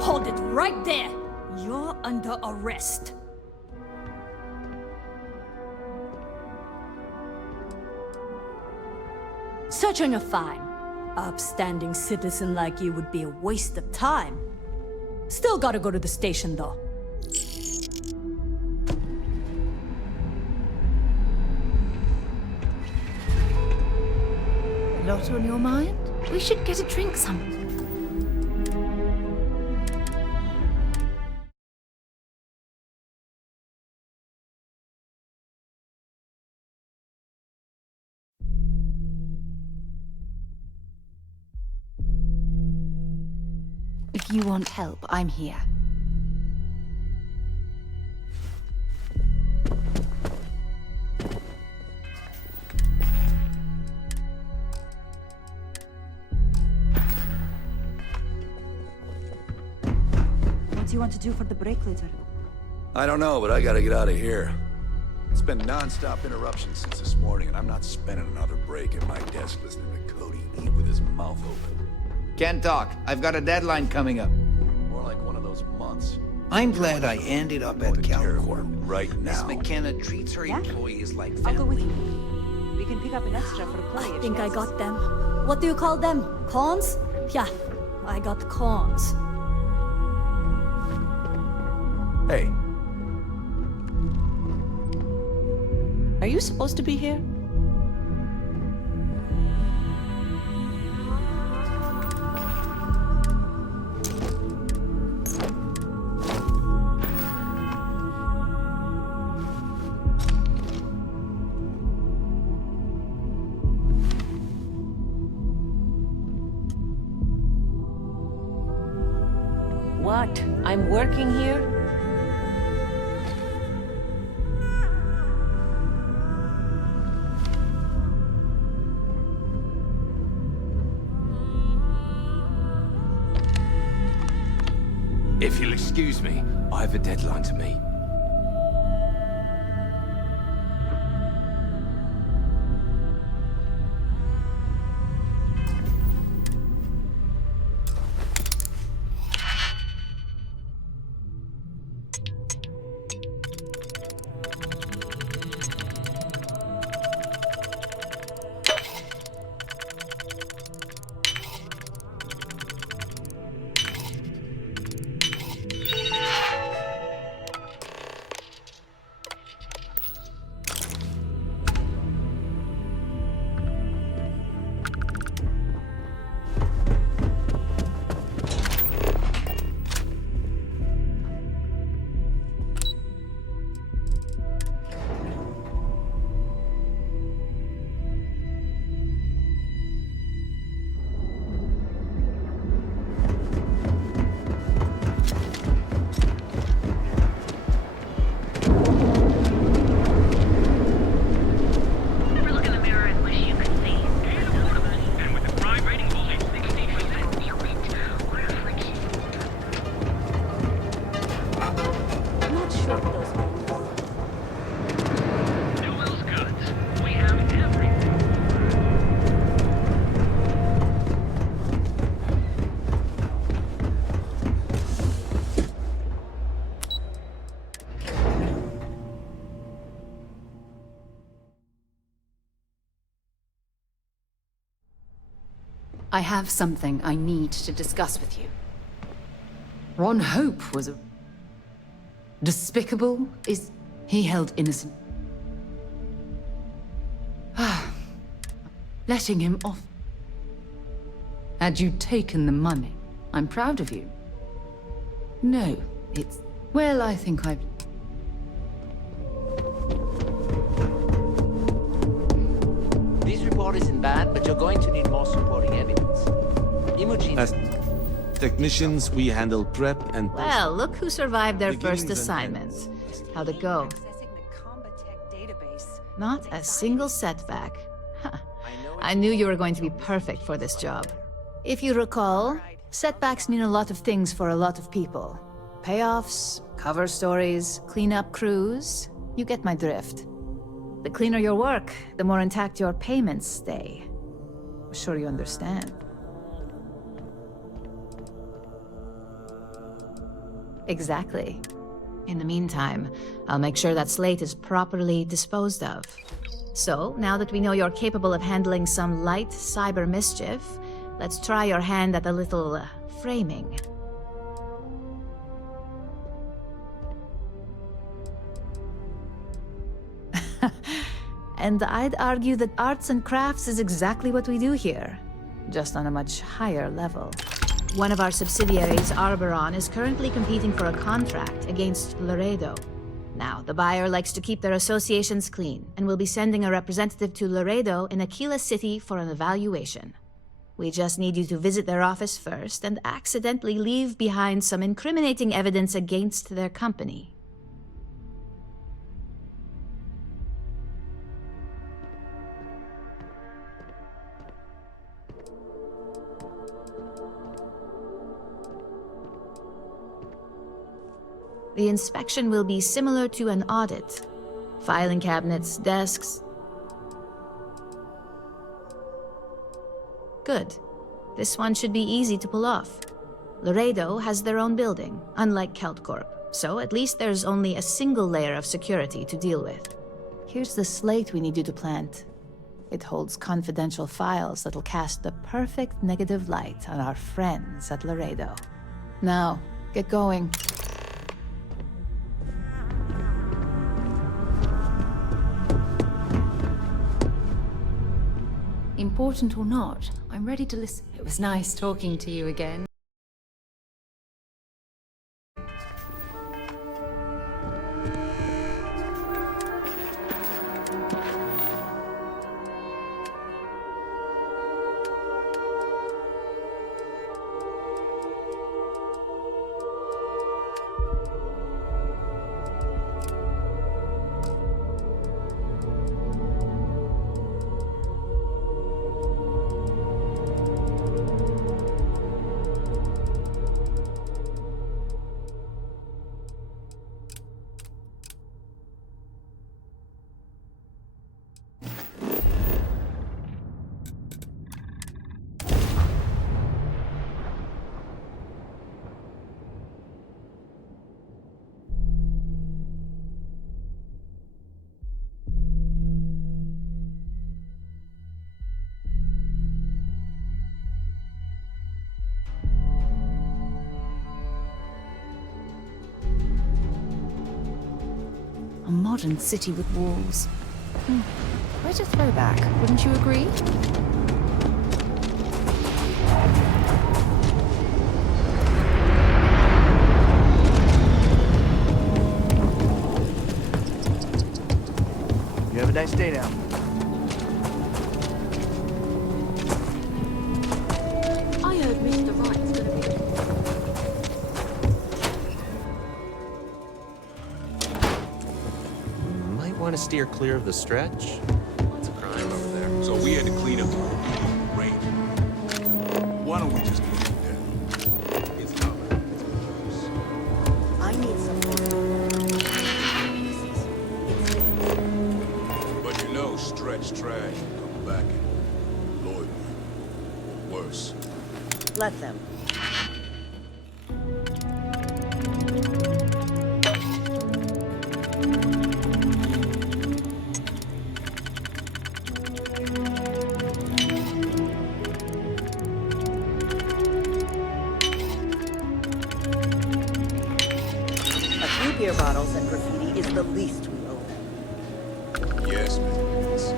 Hold it right there! You're under arrest. Searching a fine. Upstanding citizen like you would be a waste of time. Still gotta go to the station, though. A lot on your mind? We should get a drink some. If you want help, I'm here. What do you want to do for the break later? I don't know, but I gotta get out of here. It's been non-stop interruptions since this morning, and I'm not spending another break at my desk listening to Cody eat with his mouth open. Can't talk. I've got a deadline coming up. More like one of those months. I'm glad I ended up at CalCorp. Right now. Miss McKenna treats her employees like I'll go with family. you. We can pick up an extra for Chloe. I think I got them. What do you call them? Cons? Yeah, I got cons. Hey. Are you supposed to be here? What? I'm working here? If you'll excuse me, I have a deadline to meet. I have something I need to discuss with you. Ron Hope was a... Despicable is... He held innocent... Letting him off. Had you taken the money, I'm proud of you. No, it's... Well, I think I've... This report isn't bad, but you're going to need more supporting evidence. Imogen. As technicians, we handle prep and... Well, look who survived their first Beginnings and assignment. How'd it go? Not a single setback. Huh. I knew you were going to be perfect for this job. If you recall, setbacks mean a lot of things for a lot of people. Payoffs, cover stories, cleanup crews. You get my drift. The cleaner your work, the more intact your payments stay. I'm sure you understand. Exactly. In the meantime, I'll make sure that slate is properly disposed of. So, now that we know you're capable of handling some light cyber mischief, let's try your hand at a little framing. And I'd argue that arts and crafts is exactly what we do here, just on a much higher level. One of our subsidiaries, Arboron, is currently competing for a contract against Laredo. Now, the buyer likes to keep their associations clean, and will be sending a representative to Laredo in Aquila City for an evaluation. We just need you to visit their office first and accidentally leave behind some incriminating evidence against their company. The inspection will be similar to an audit. Filing cabinets, desks. Good. This one should be easy to pull off. Laredo has their own building, unlike KeltCorp, so at least there's only a single layer of security to deal with. Here's the slate we need you to plant. It holds confidential files that'll cast the perfect negative light on our friends at Laredo. Now, get going. Important or not, I'm ready to listen. It was nice talking to you again. A modern city with walls. Quite a throwback, wouldn't you agree? You have a nice day now. I heard Mr. Wright's gonna be... Want to steer clear of the stretch? Lots of crime over there. So we had to clean up the rain. Why don't we just move it down? It's coming. I need something. But you know, stretch trash come back and Lloyd worse. Let them. Beer bottles and graffiti is the least we owe them. Yes, Miss.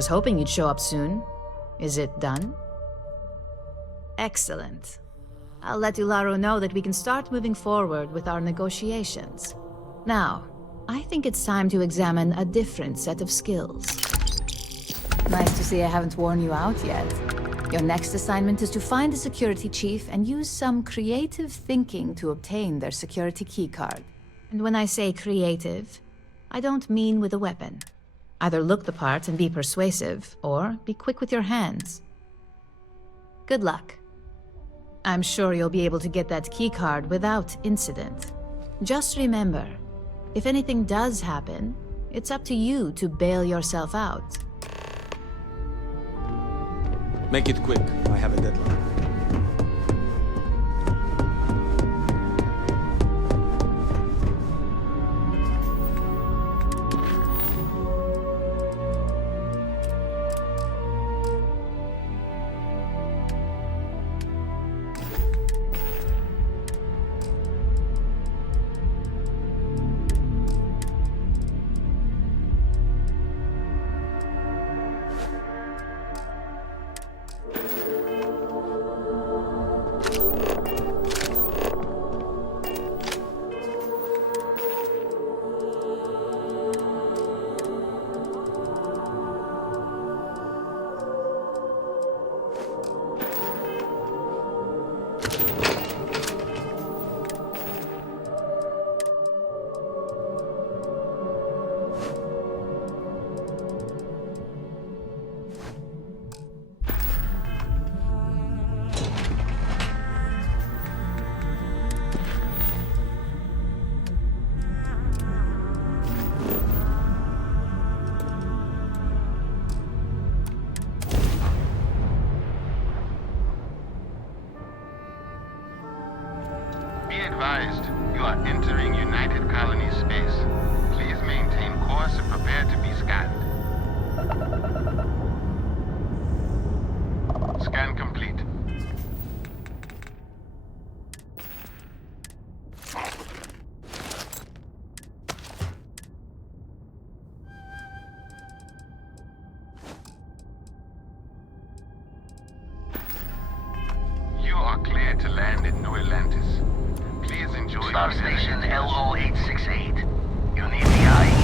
was hoping you'd show up soon. Is it done? Excellent. I'll let Ularu know that we can start moving forward with our negotiations. Now, I think it's time to examine a different set of skills. Nice to see I haven't worn you out yet. Your next assignment is to find the security chief and use some creative thinking to obtain their security keycard. And when I say creative, I don't mean with a weapon. Either look the part and be persuasive, or be quick with your hands. Good luck. I'm sure you'll be able to get that keycard without incident. Just remember, if anything does happen, it's up to you to bail yourself out. Make it quick. I have a deadline. Be advised, you are entering United Colony space. Please maintain course and prepare to be scanned. Scan complete. You are cleared to land in New Atlantis. Please enjoy Star your Station destination. LO868. You need the eye?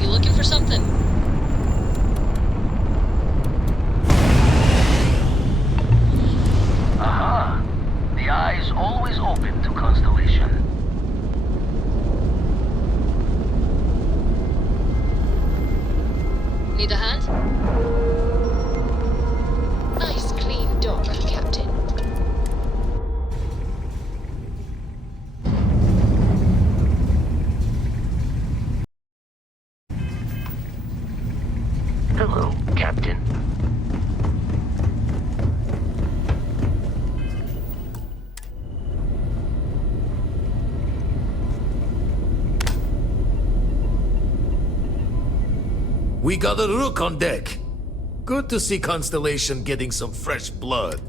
You looking for something? Aha! The eye is always open to Constellation. Need a hand? Nice clean dock, Captain. Hello, Captain. We got a rook on deck. Good to see Constellation getting some fresh blood.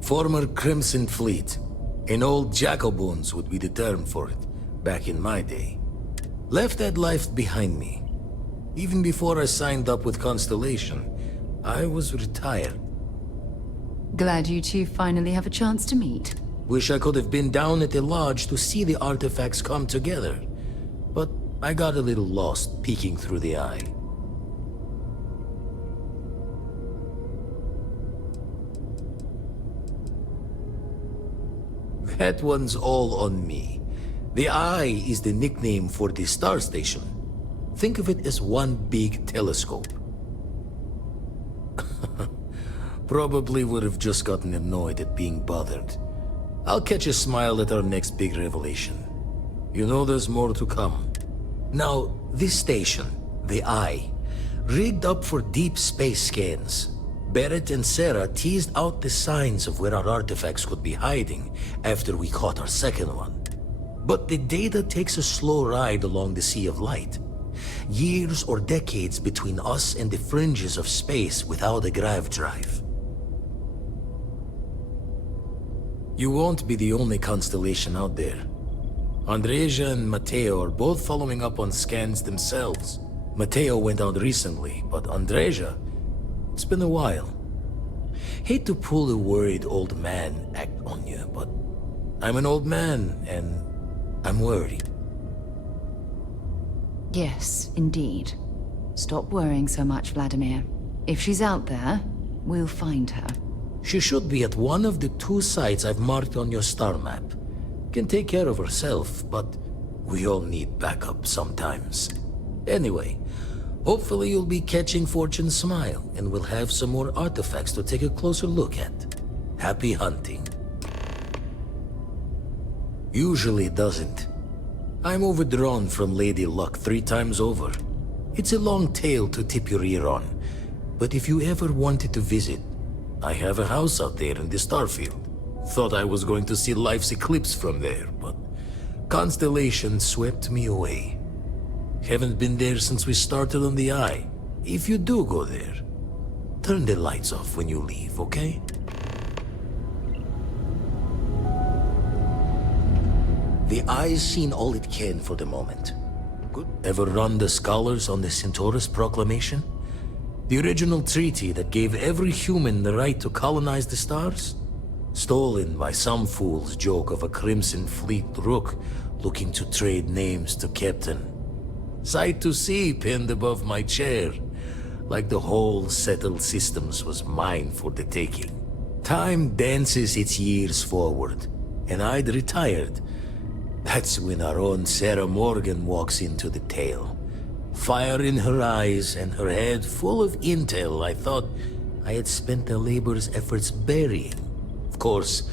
Former Crimson Fleet. An old Jacoboons would be the term for it, back in my day. Left that life behind me. Even before I signed up with Constellation, I was retired. Glad you two finally have a chance to meet. Wish I could have been down at the lodge to see the artifacts come together. But I got a little lost peeking through the eye. That one's all on me. The eye is the nickname for the star station. Think of it as one big telescope. Probably would have just gotten annoyed at being bothered. I'll catch a smile at our next big revelation. You know there's more to come. Now, this station, the Eye, Rigged up for deep space scans, Barrett and Sarah teased out the signs of where our artifacts could be hiding after we caught our second one. But the data takes a slow ride along the Sea of Light. Years or decades between us and the fringes of space without a grav drive. You won't be the only constellation out there. Andreja and Matteo are both following up on scans themselves. Matteo went out recently, but Andreja, it's been a while. Hate to pull a worried old man act on you, but I'm an old man and I'm worried. Yes, indeed. Stop worrying so much, Vladimir. If she's out there, we'll find her. She should be at one of the 2 sites I've marked on your star map. Can take care of herself, but we all need backup sometimes. Anyway, hopefully you'll be catching Fortune's smile, and we'll have some more artifacts to take a closer look at. Happy hunting. Usually doesn't. I'm overdrawn from Lady Luck 3 times over. It's a long tale to tip your ear on, but if you ever wanted to visit, I have a house out there in the Starfield. Thought I was going to see life's eclipse from there, but Constellation swept me away. Haven't been there since we started on the Eye. If you do go there, turn the lights off when you leave, okay? The Eye's seen all it can for the moment. Good. Ever run the scholars on the Centaurus Proclamation? The original treaty that gave every human the right to colonize the stars? Stolen by some fool's joke of a Crimson Fleet rook looking to trade names to Captain. Sight to see pinned above my chair, like the whole settled systems was mine for the taking. Time dances its years forward, and I'd retired. That's when our own Sarah Morgan walks into the tale. Fire in her eyes and her head full of intel I thought I had spent the labor's efforts burying. Of course,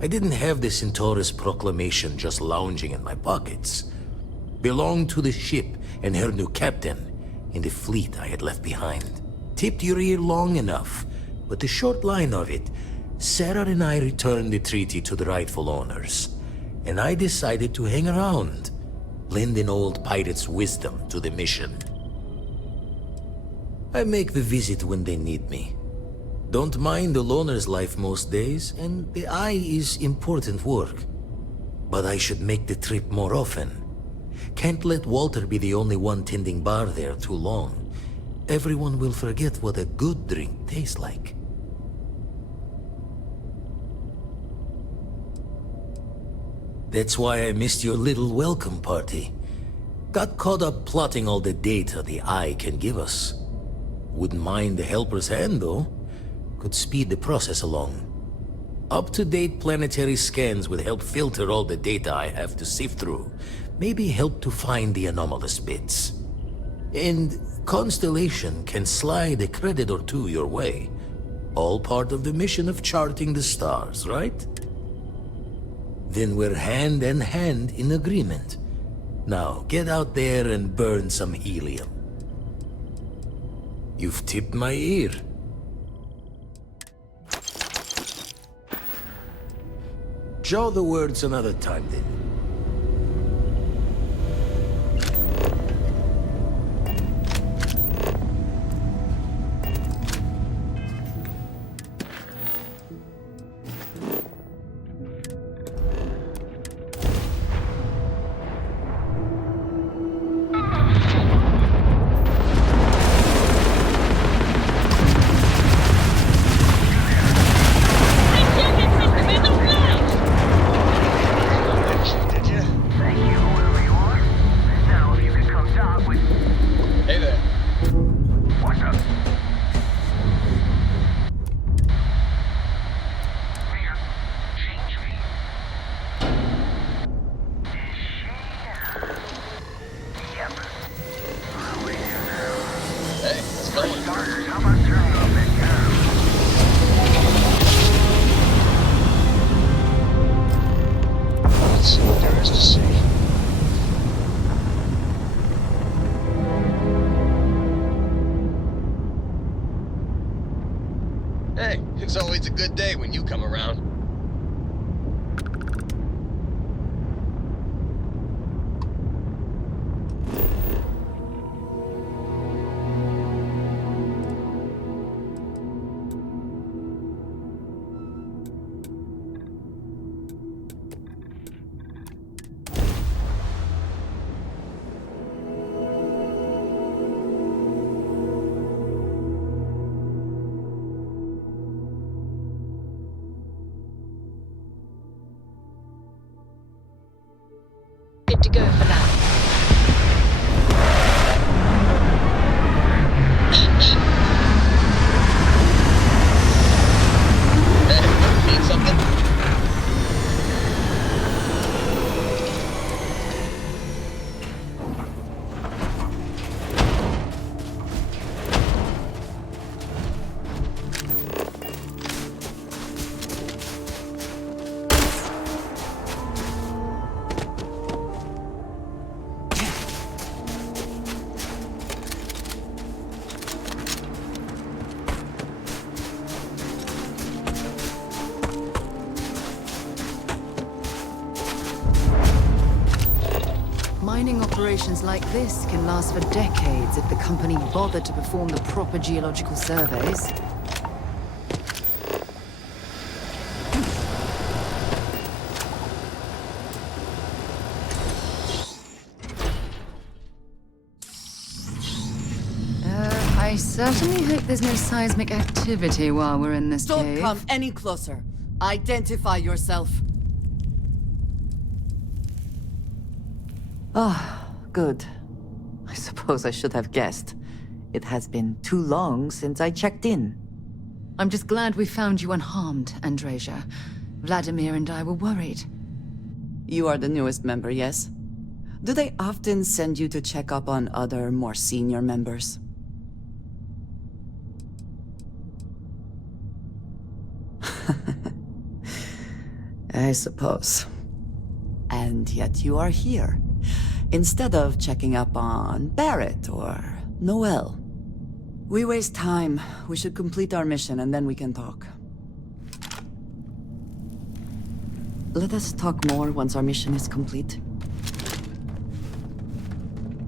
I didn't have the Centaurus Proclamation just lounging in my pockets. Belonged to the ship and her new captain in the fleet I had left behind. Tipped your ear long enough, but the short line of it, Sarah and I returned the treaty to the rightful owners, and I decided to hang around, lend an old pirate's wisdom to the mission. I make the visit when they need me. Don't mind the loner's life most days, and the Eye is important work. But I should make the trip more often. Can't let Walter be the only one tending bar there too long. Everyone will forget what a good drink tastes like. That's why I missed your little welcome party. Got caught up plotting all the data the Eye can give us. Wouldn't mind a helper's hand, though. Could speed the process along. Up-to-date planetary scans would help filter all the data I have to sift through. Maybe help to find the anomalous bits. And Constellation can slide a credit or 2 your way. All part of the mission of charting the stars, right? Then we're hand in hand in agreement. Now, get out there and burn some helium. You've tipped my ear. Jaw the words another time, then. around. Good to go for now. Need something? Mining operations like this can last for decades if the company bothered to perform the proper geological surveys. I certainly hope there's no seismic activity while we're in this Don't cave. come any closer. Identify yourself. Ah, good. I suppose I should have guessed. It has been too long since I checked in. I'm just glad we found you unharmed, Andreja. Vladimir and I were worried. You are the newest member, yes? Do they often send you to check up on other, more senior members? I suppose. And yet you are here, instead of checking up on Barrett or Noel. We waste time. We should complete our mission and then we can talk. Let us talk more once our mission is complete.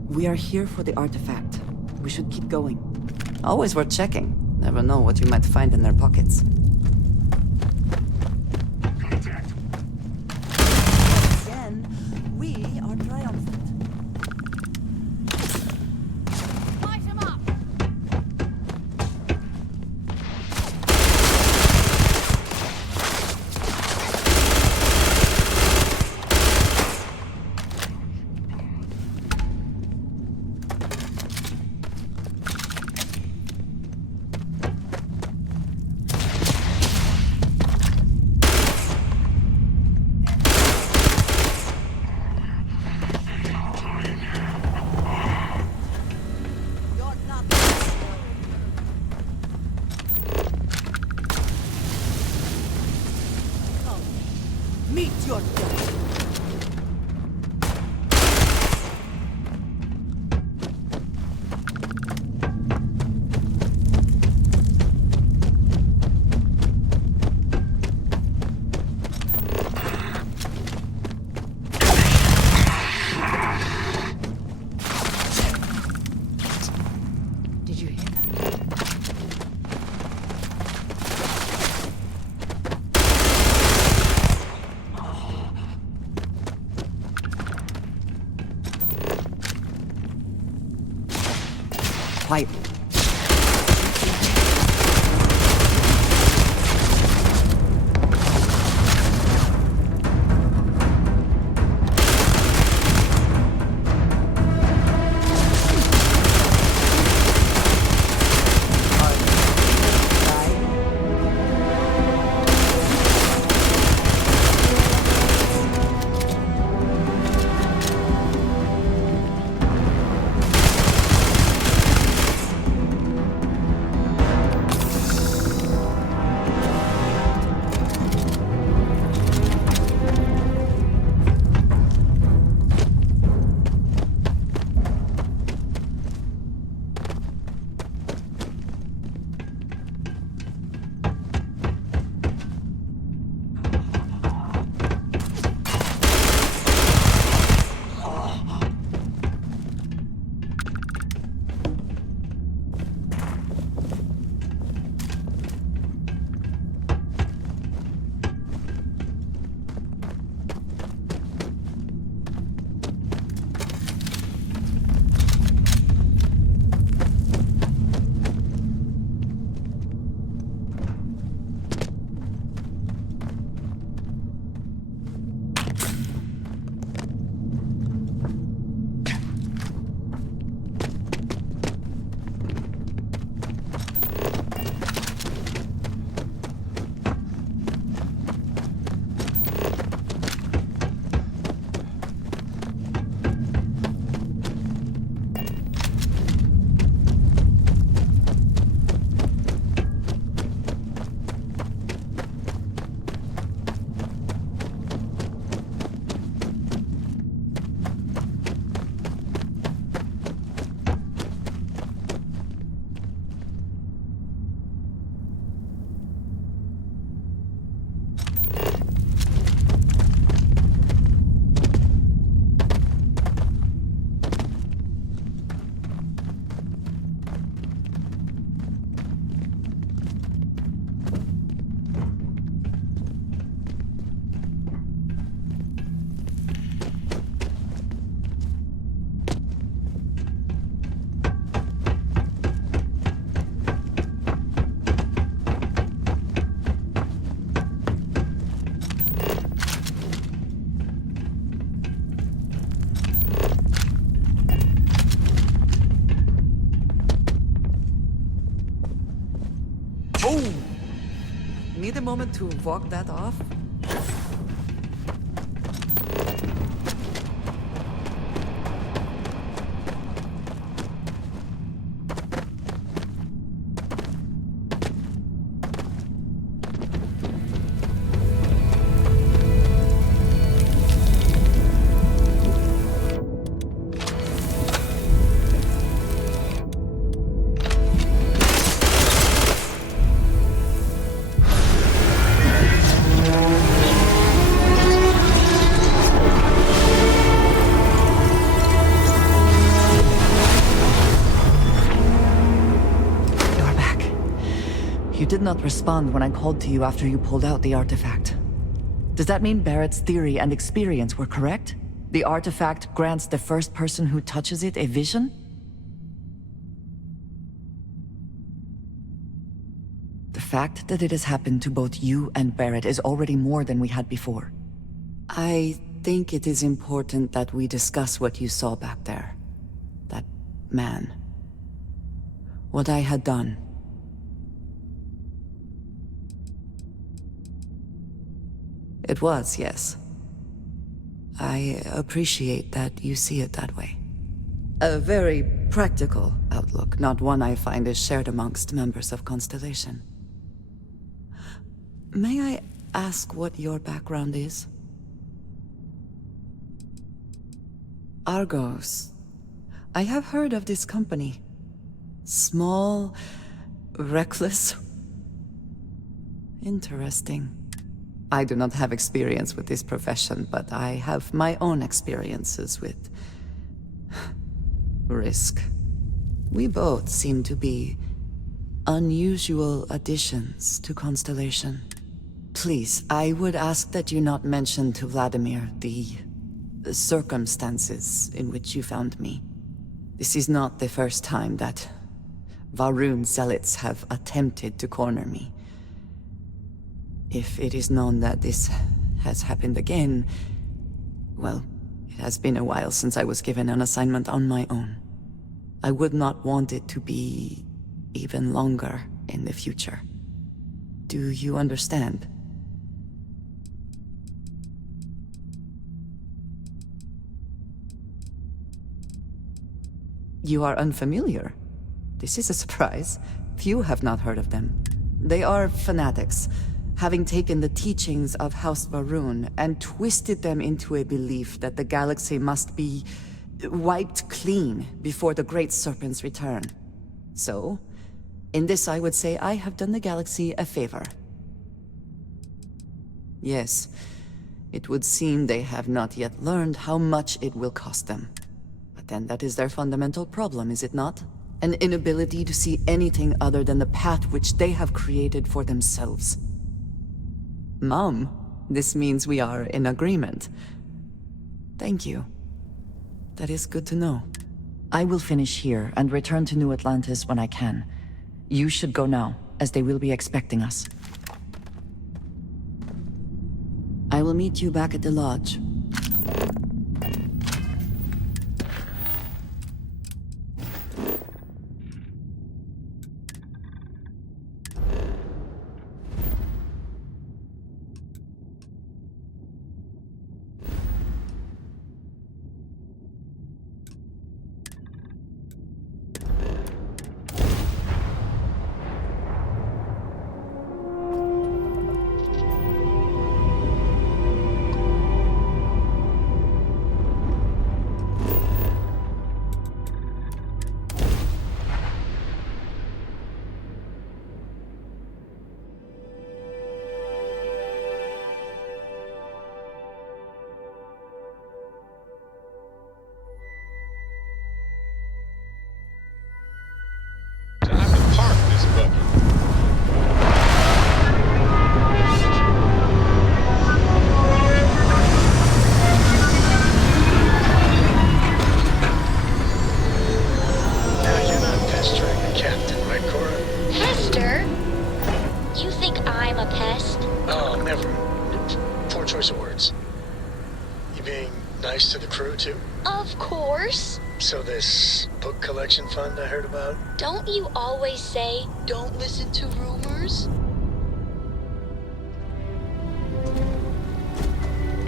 We are here for the artifact. We should keep going. Always worth checking. Never know what you might find in their pockets. Again, we are triumphant. Light him up! Meet your death. Did you hear that? Quiet. moment to walk that off? You did not respond when I called to you after you pulled out the artifact. Does that mean Barrett's theory and experience were correct? The artifact grants the first person who touches it a vision? The fact that it has happened to both you and Barrett is already more than we had before. I think it is important that we discuss what you saw back there. That man. What I had done. It was, yes. I appreciate that you see it that way. A very practical outlook, not one I find is shared amongst members of Constellation. May I ask what your background is? Argos. I have heard of this company. Small, reckless. Interesting. I do not have experience with this profession, but I have my own experiences with risk. We both seem to be unusual additions to Constellation. Please, I would ask that you not mention to Vladimir the circumstances in which you found me. This is not the first time that Va'ruun zealots have attempted to corner me. If it is known that this has happened again, well, it has been a while since I was given an assignment on my own. I would not want it to be even longer in the future. Do you understand? You are unfamiliar. This is a surprise. Few have not heard of them. They are fanatics, having taken the teachings of House Va'ruun and twisted them into a belief that the galaxy must be wiped clean before the Great Serpent's return. So, in this I would say I have done the galaxy a favor. Yes, it would seem they have not yet learned how much it will cost them. But then that is their fundamental problem, is it not? An inability to see anything other than the path which they have created for themselves. Mom, this means we are in agreement. Thank you. That is good to know. I will finish here and return to New Atlantis when I can. You should go now, as they will be expecting us. I will meet you back at the lodge. Fund I heard about? Don't you always say, don't listen to rumors?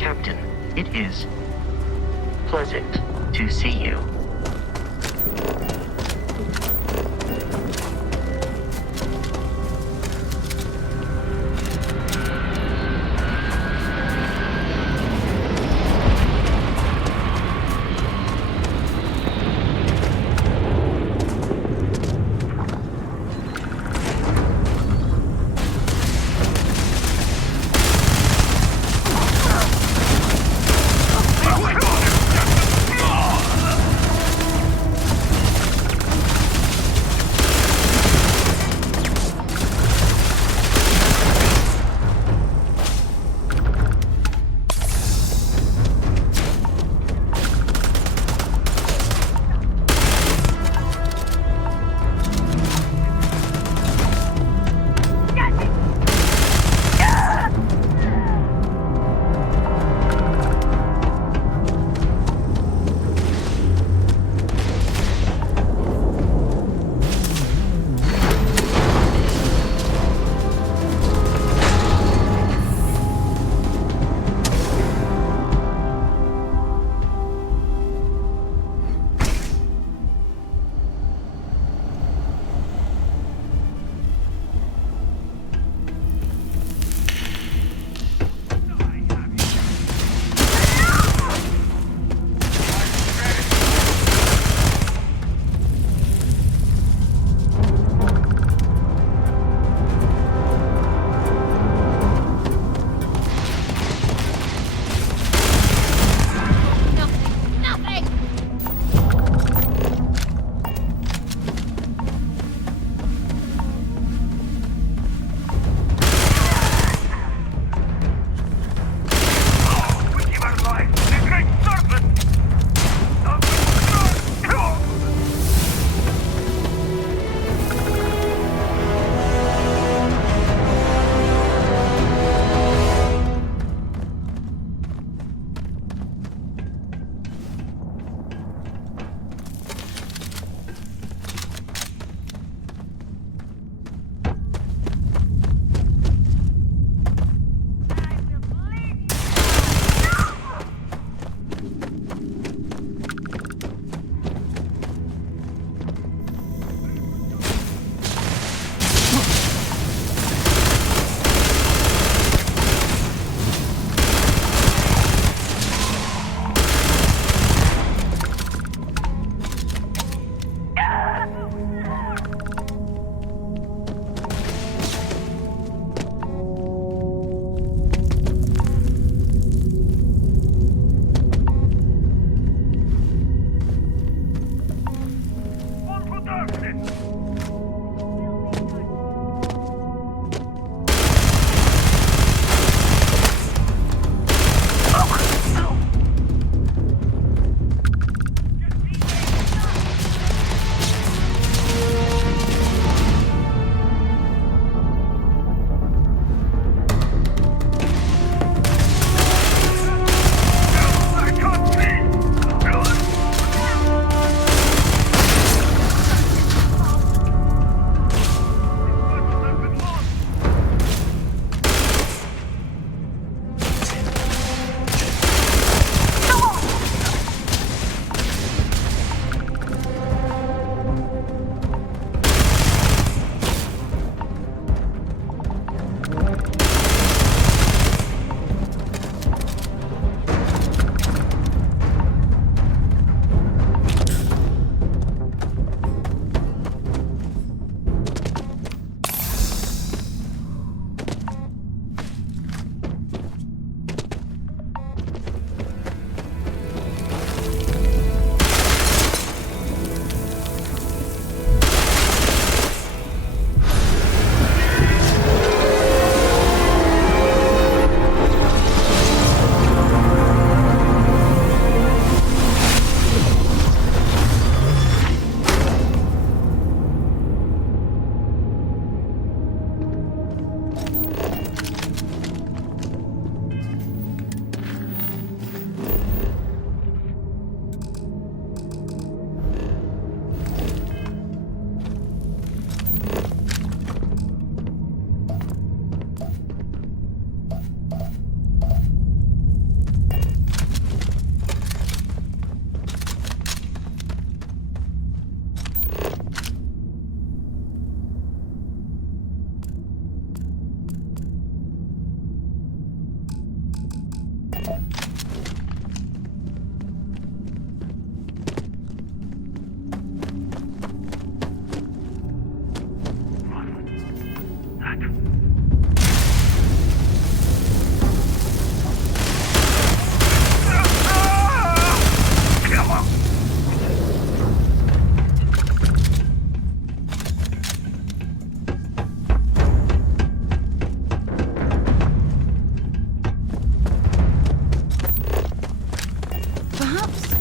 Captain, it is pleasant to see you.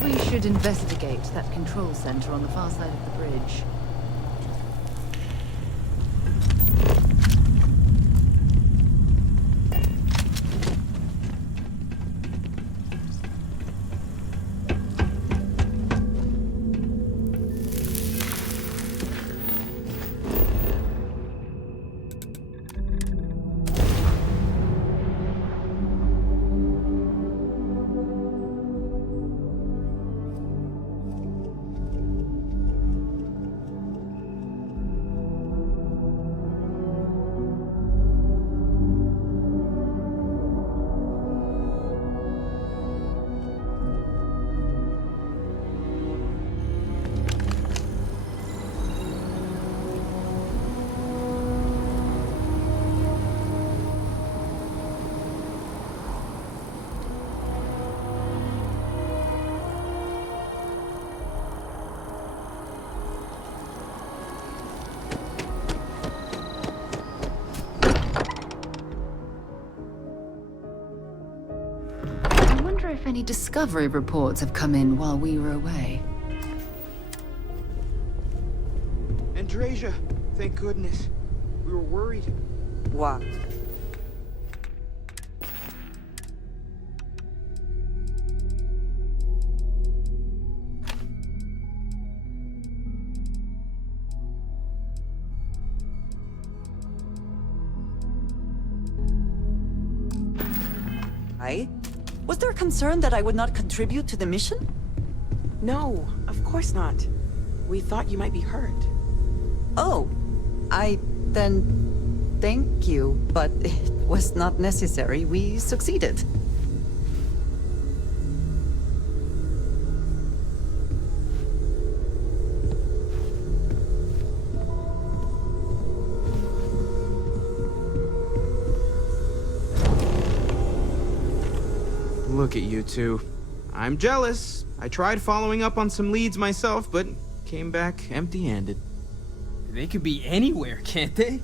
We should investigate that control center on the far side of the bridge. If any discovery reports have come in while we were away. Andreja, thank goodness. We were worried. What? Was there a concern that I would not contribute to the mission? No, of course not. We thought you might be hurt. Oh, then thank you, but it was not necessary. We succeeded. Look at you two. I'm jealous. I tried following up on some leads myself, but came back empty-handed. They could be anywhere, can't they?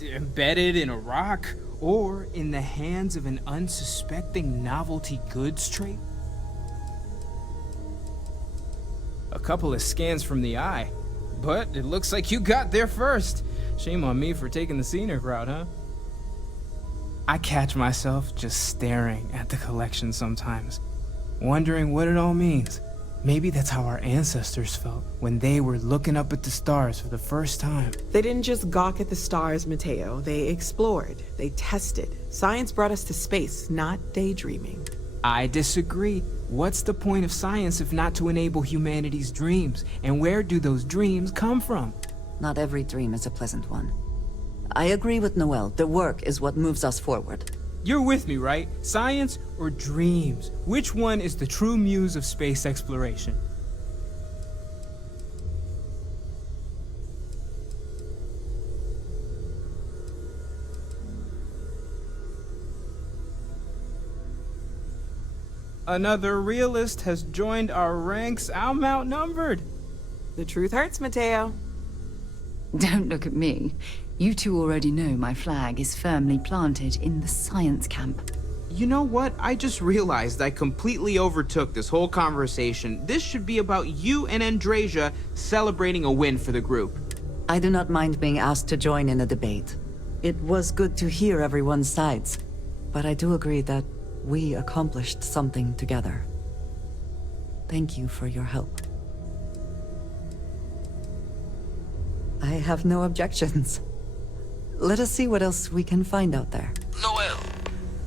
Embedded in a rock, or in the hands of an unsuspecting novelty goods trade. A couple of scans from the eye, but it looks like you got there first. Shame on me for taking the scenic route, huh? I catch myself just staring at the collection sometimes, wondering what it all means. Maybe that's how our ancestors felt when they were looking up at the stars for the first time. They didn't just gawk at the stars, Mateo. They explored. They tested. Science brought us to space, not daydreaming. I disagree. What's the point of science if not to enable humanity's dreams? And where do those dreams come from? Not every dream is a pleasant one. I agree with Noel. The work is what moves us forward. You're with me, right? Science or dreams? Which one is the true muse of space exploration? Another realist has joined our ranks. I'm outnumbered. The truth hurts, Mateo. Don't look at me. You two already know my flag is firmly planted in the science camp. You know what? I just realized I completely overtook this whole conversation. This should be about you and Andreja celebrating a win for the group. I do not mind being asked to join in a debate. It was good to hear everyone's sides, but I do agree that we accomplished something together. Thank you for your help. I have no objections. Let us see what else we can find out there. Noel,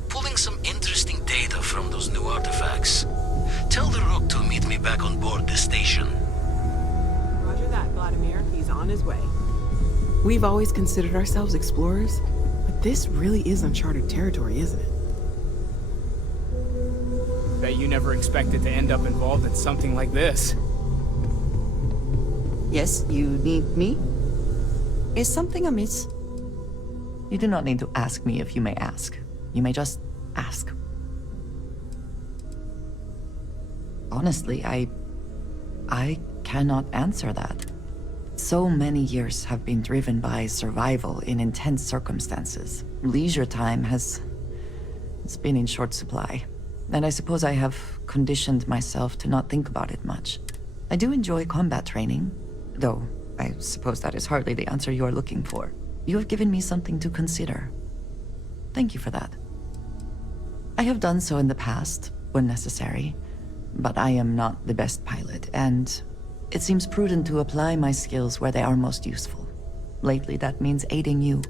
pulling some interesting data from those new artifacts. Tell the Rook to meet me back on board the station. Roger that, Vladimir. He's on his way. We've always considered ourselves explorers, but this really is uncharted territory, isn't it? Bet you never expected to end up involved in something like this. Yes, you need me? Is something amiss? You do not need to ask me if you may ask. You may just ask. Honestly, I cannot answer that. So many years have been driven by survival in intense circumstances. Leisure time has been in short supply. and I suppose I have conditioned myself to not think about it much. I do enjoy combat training, though I suppose that is hardly the answer you are looking for. You have given me something to consider. Thank you for that. I have done so in the past, when necessary, but I am not the best pilot, and it seems prudent to apply my skills where they are most useful. Lately, that means aiding you,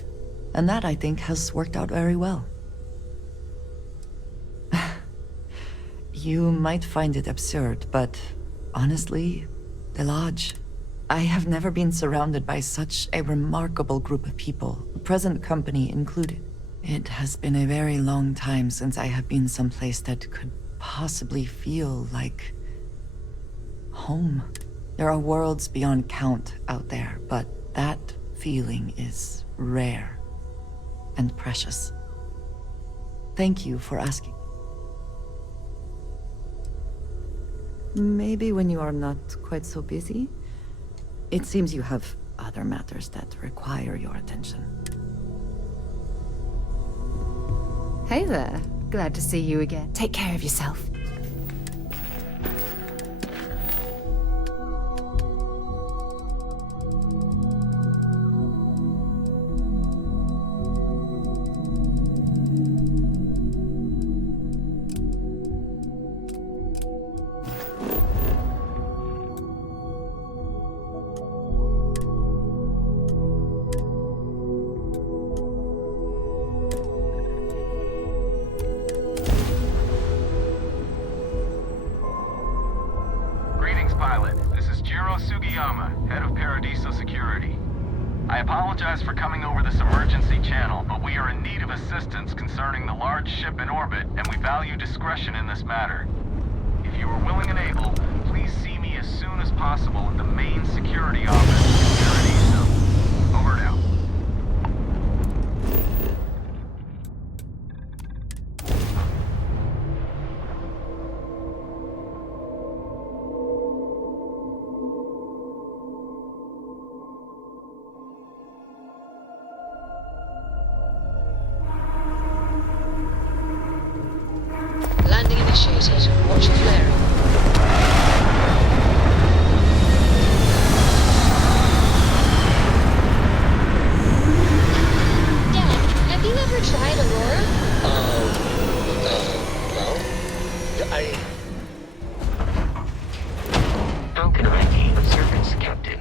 and that, I think, has worked out very well. You might find it absurd, but honestly, the Lodge... I have never been surrounded by such a remarkable group of people, present company included. It has been a very long time since I have been someplace that could possibly feel like home. There are worlds beyond count out there, but that feeling is rare and precious. Thank you for asking. Maybe when you are not quite so busy? It seems you have other matters that require your attention. Hey there. Glad to see you again. Take care of yourself. Pilot, this is Jiro Sugiyama, head of Paradiso Security. I apologize for coming over this emergency channel, but we are in need of assistance concerning the large ship in orbit, and we value discretion in this matter. If you are willing and able, please see me as soon as possible at the main security office in Paradiso. Over and out. Landing initiated. Watch your flaring. Dad, have you ever tried Aurora? No. How can I be of service, Captain?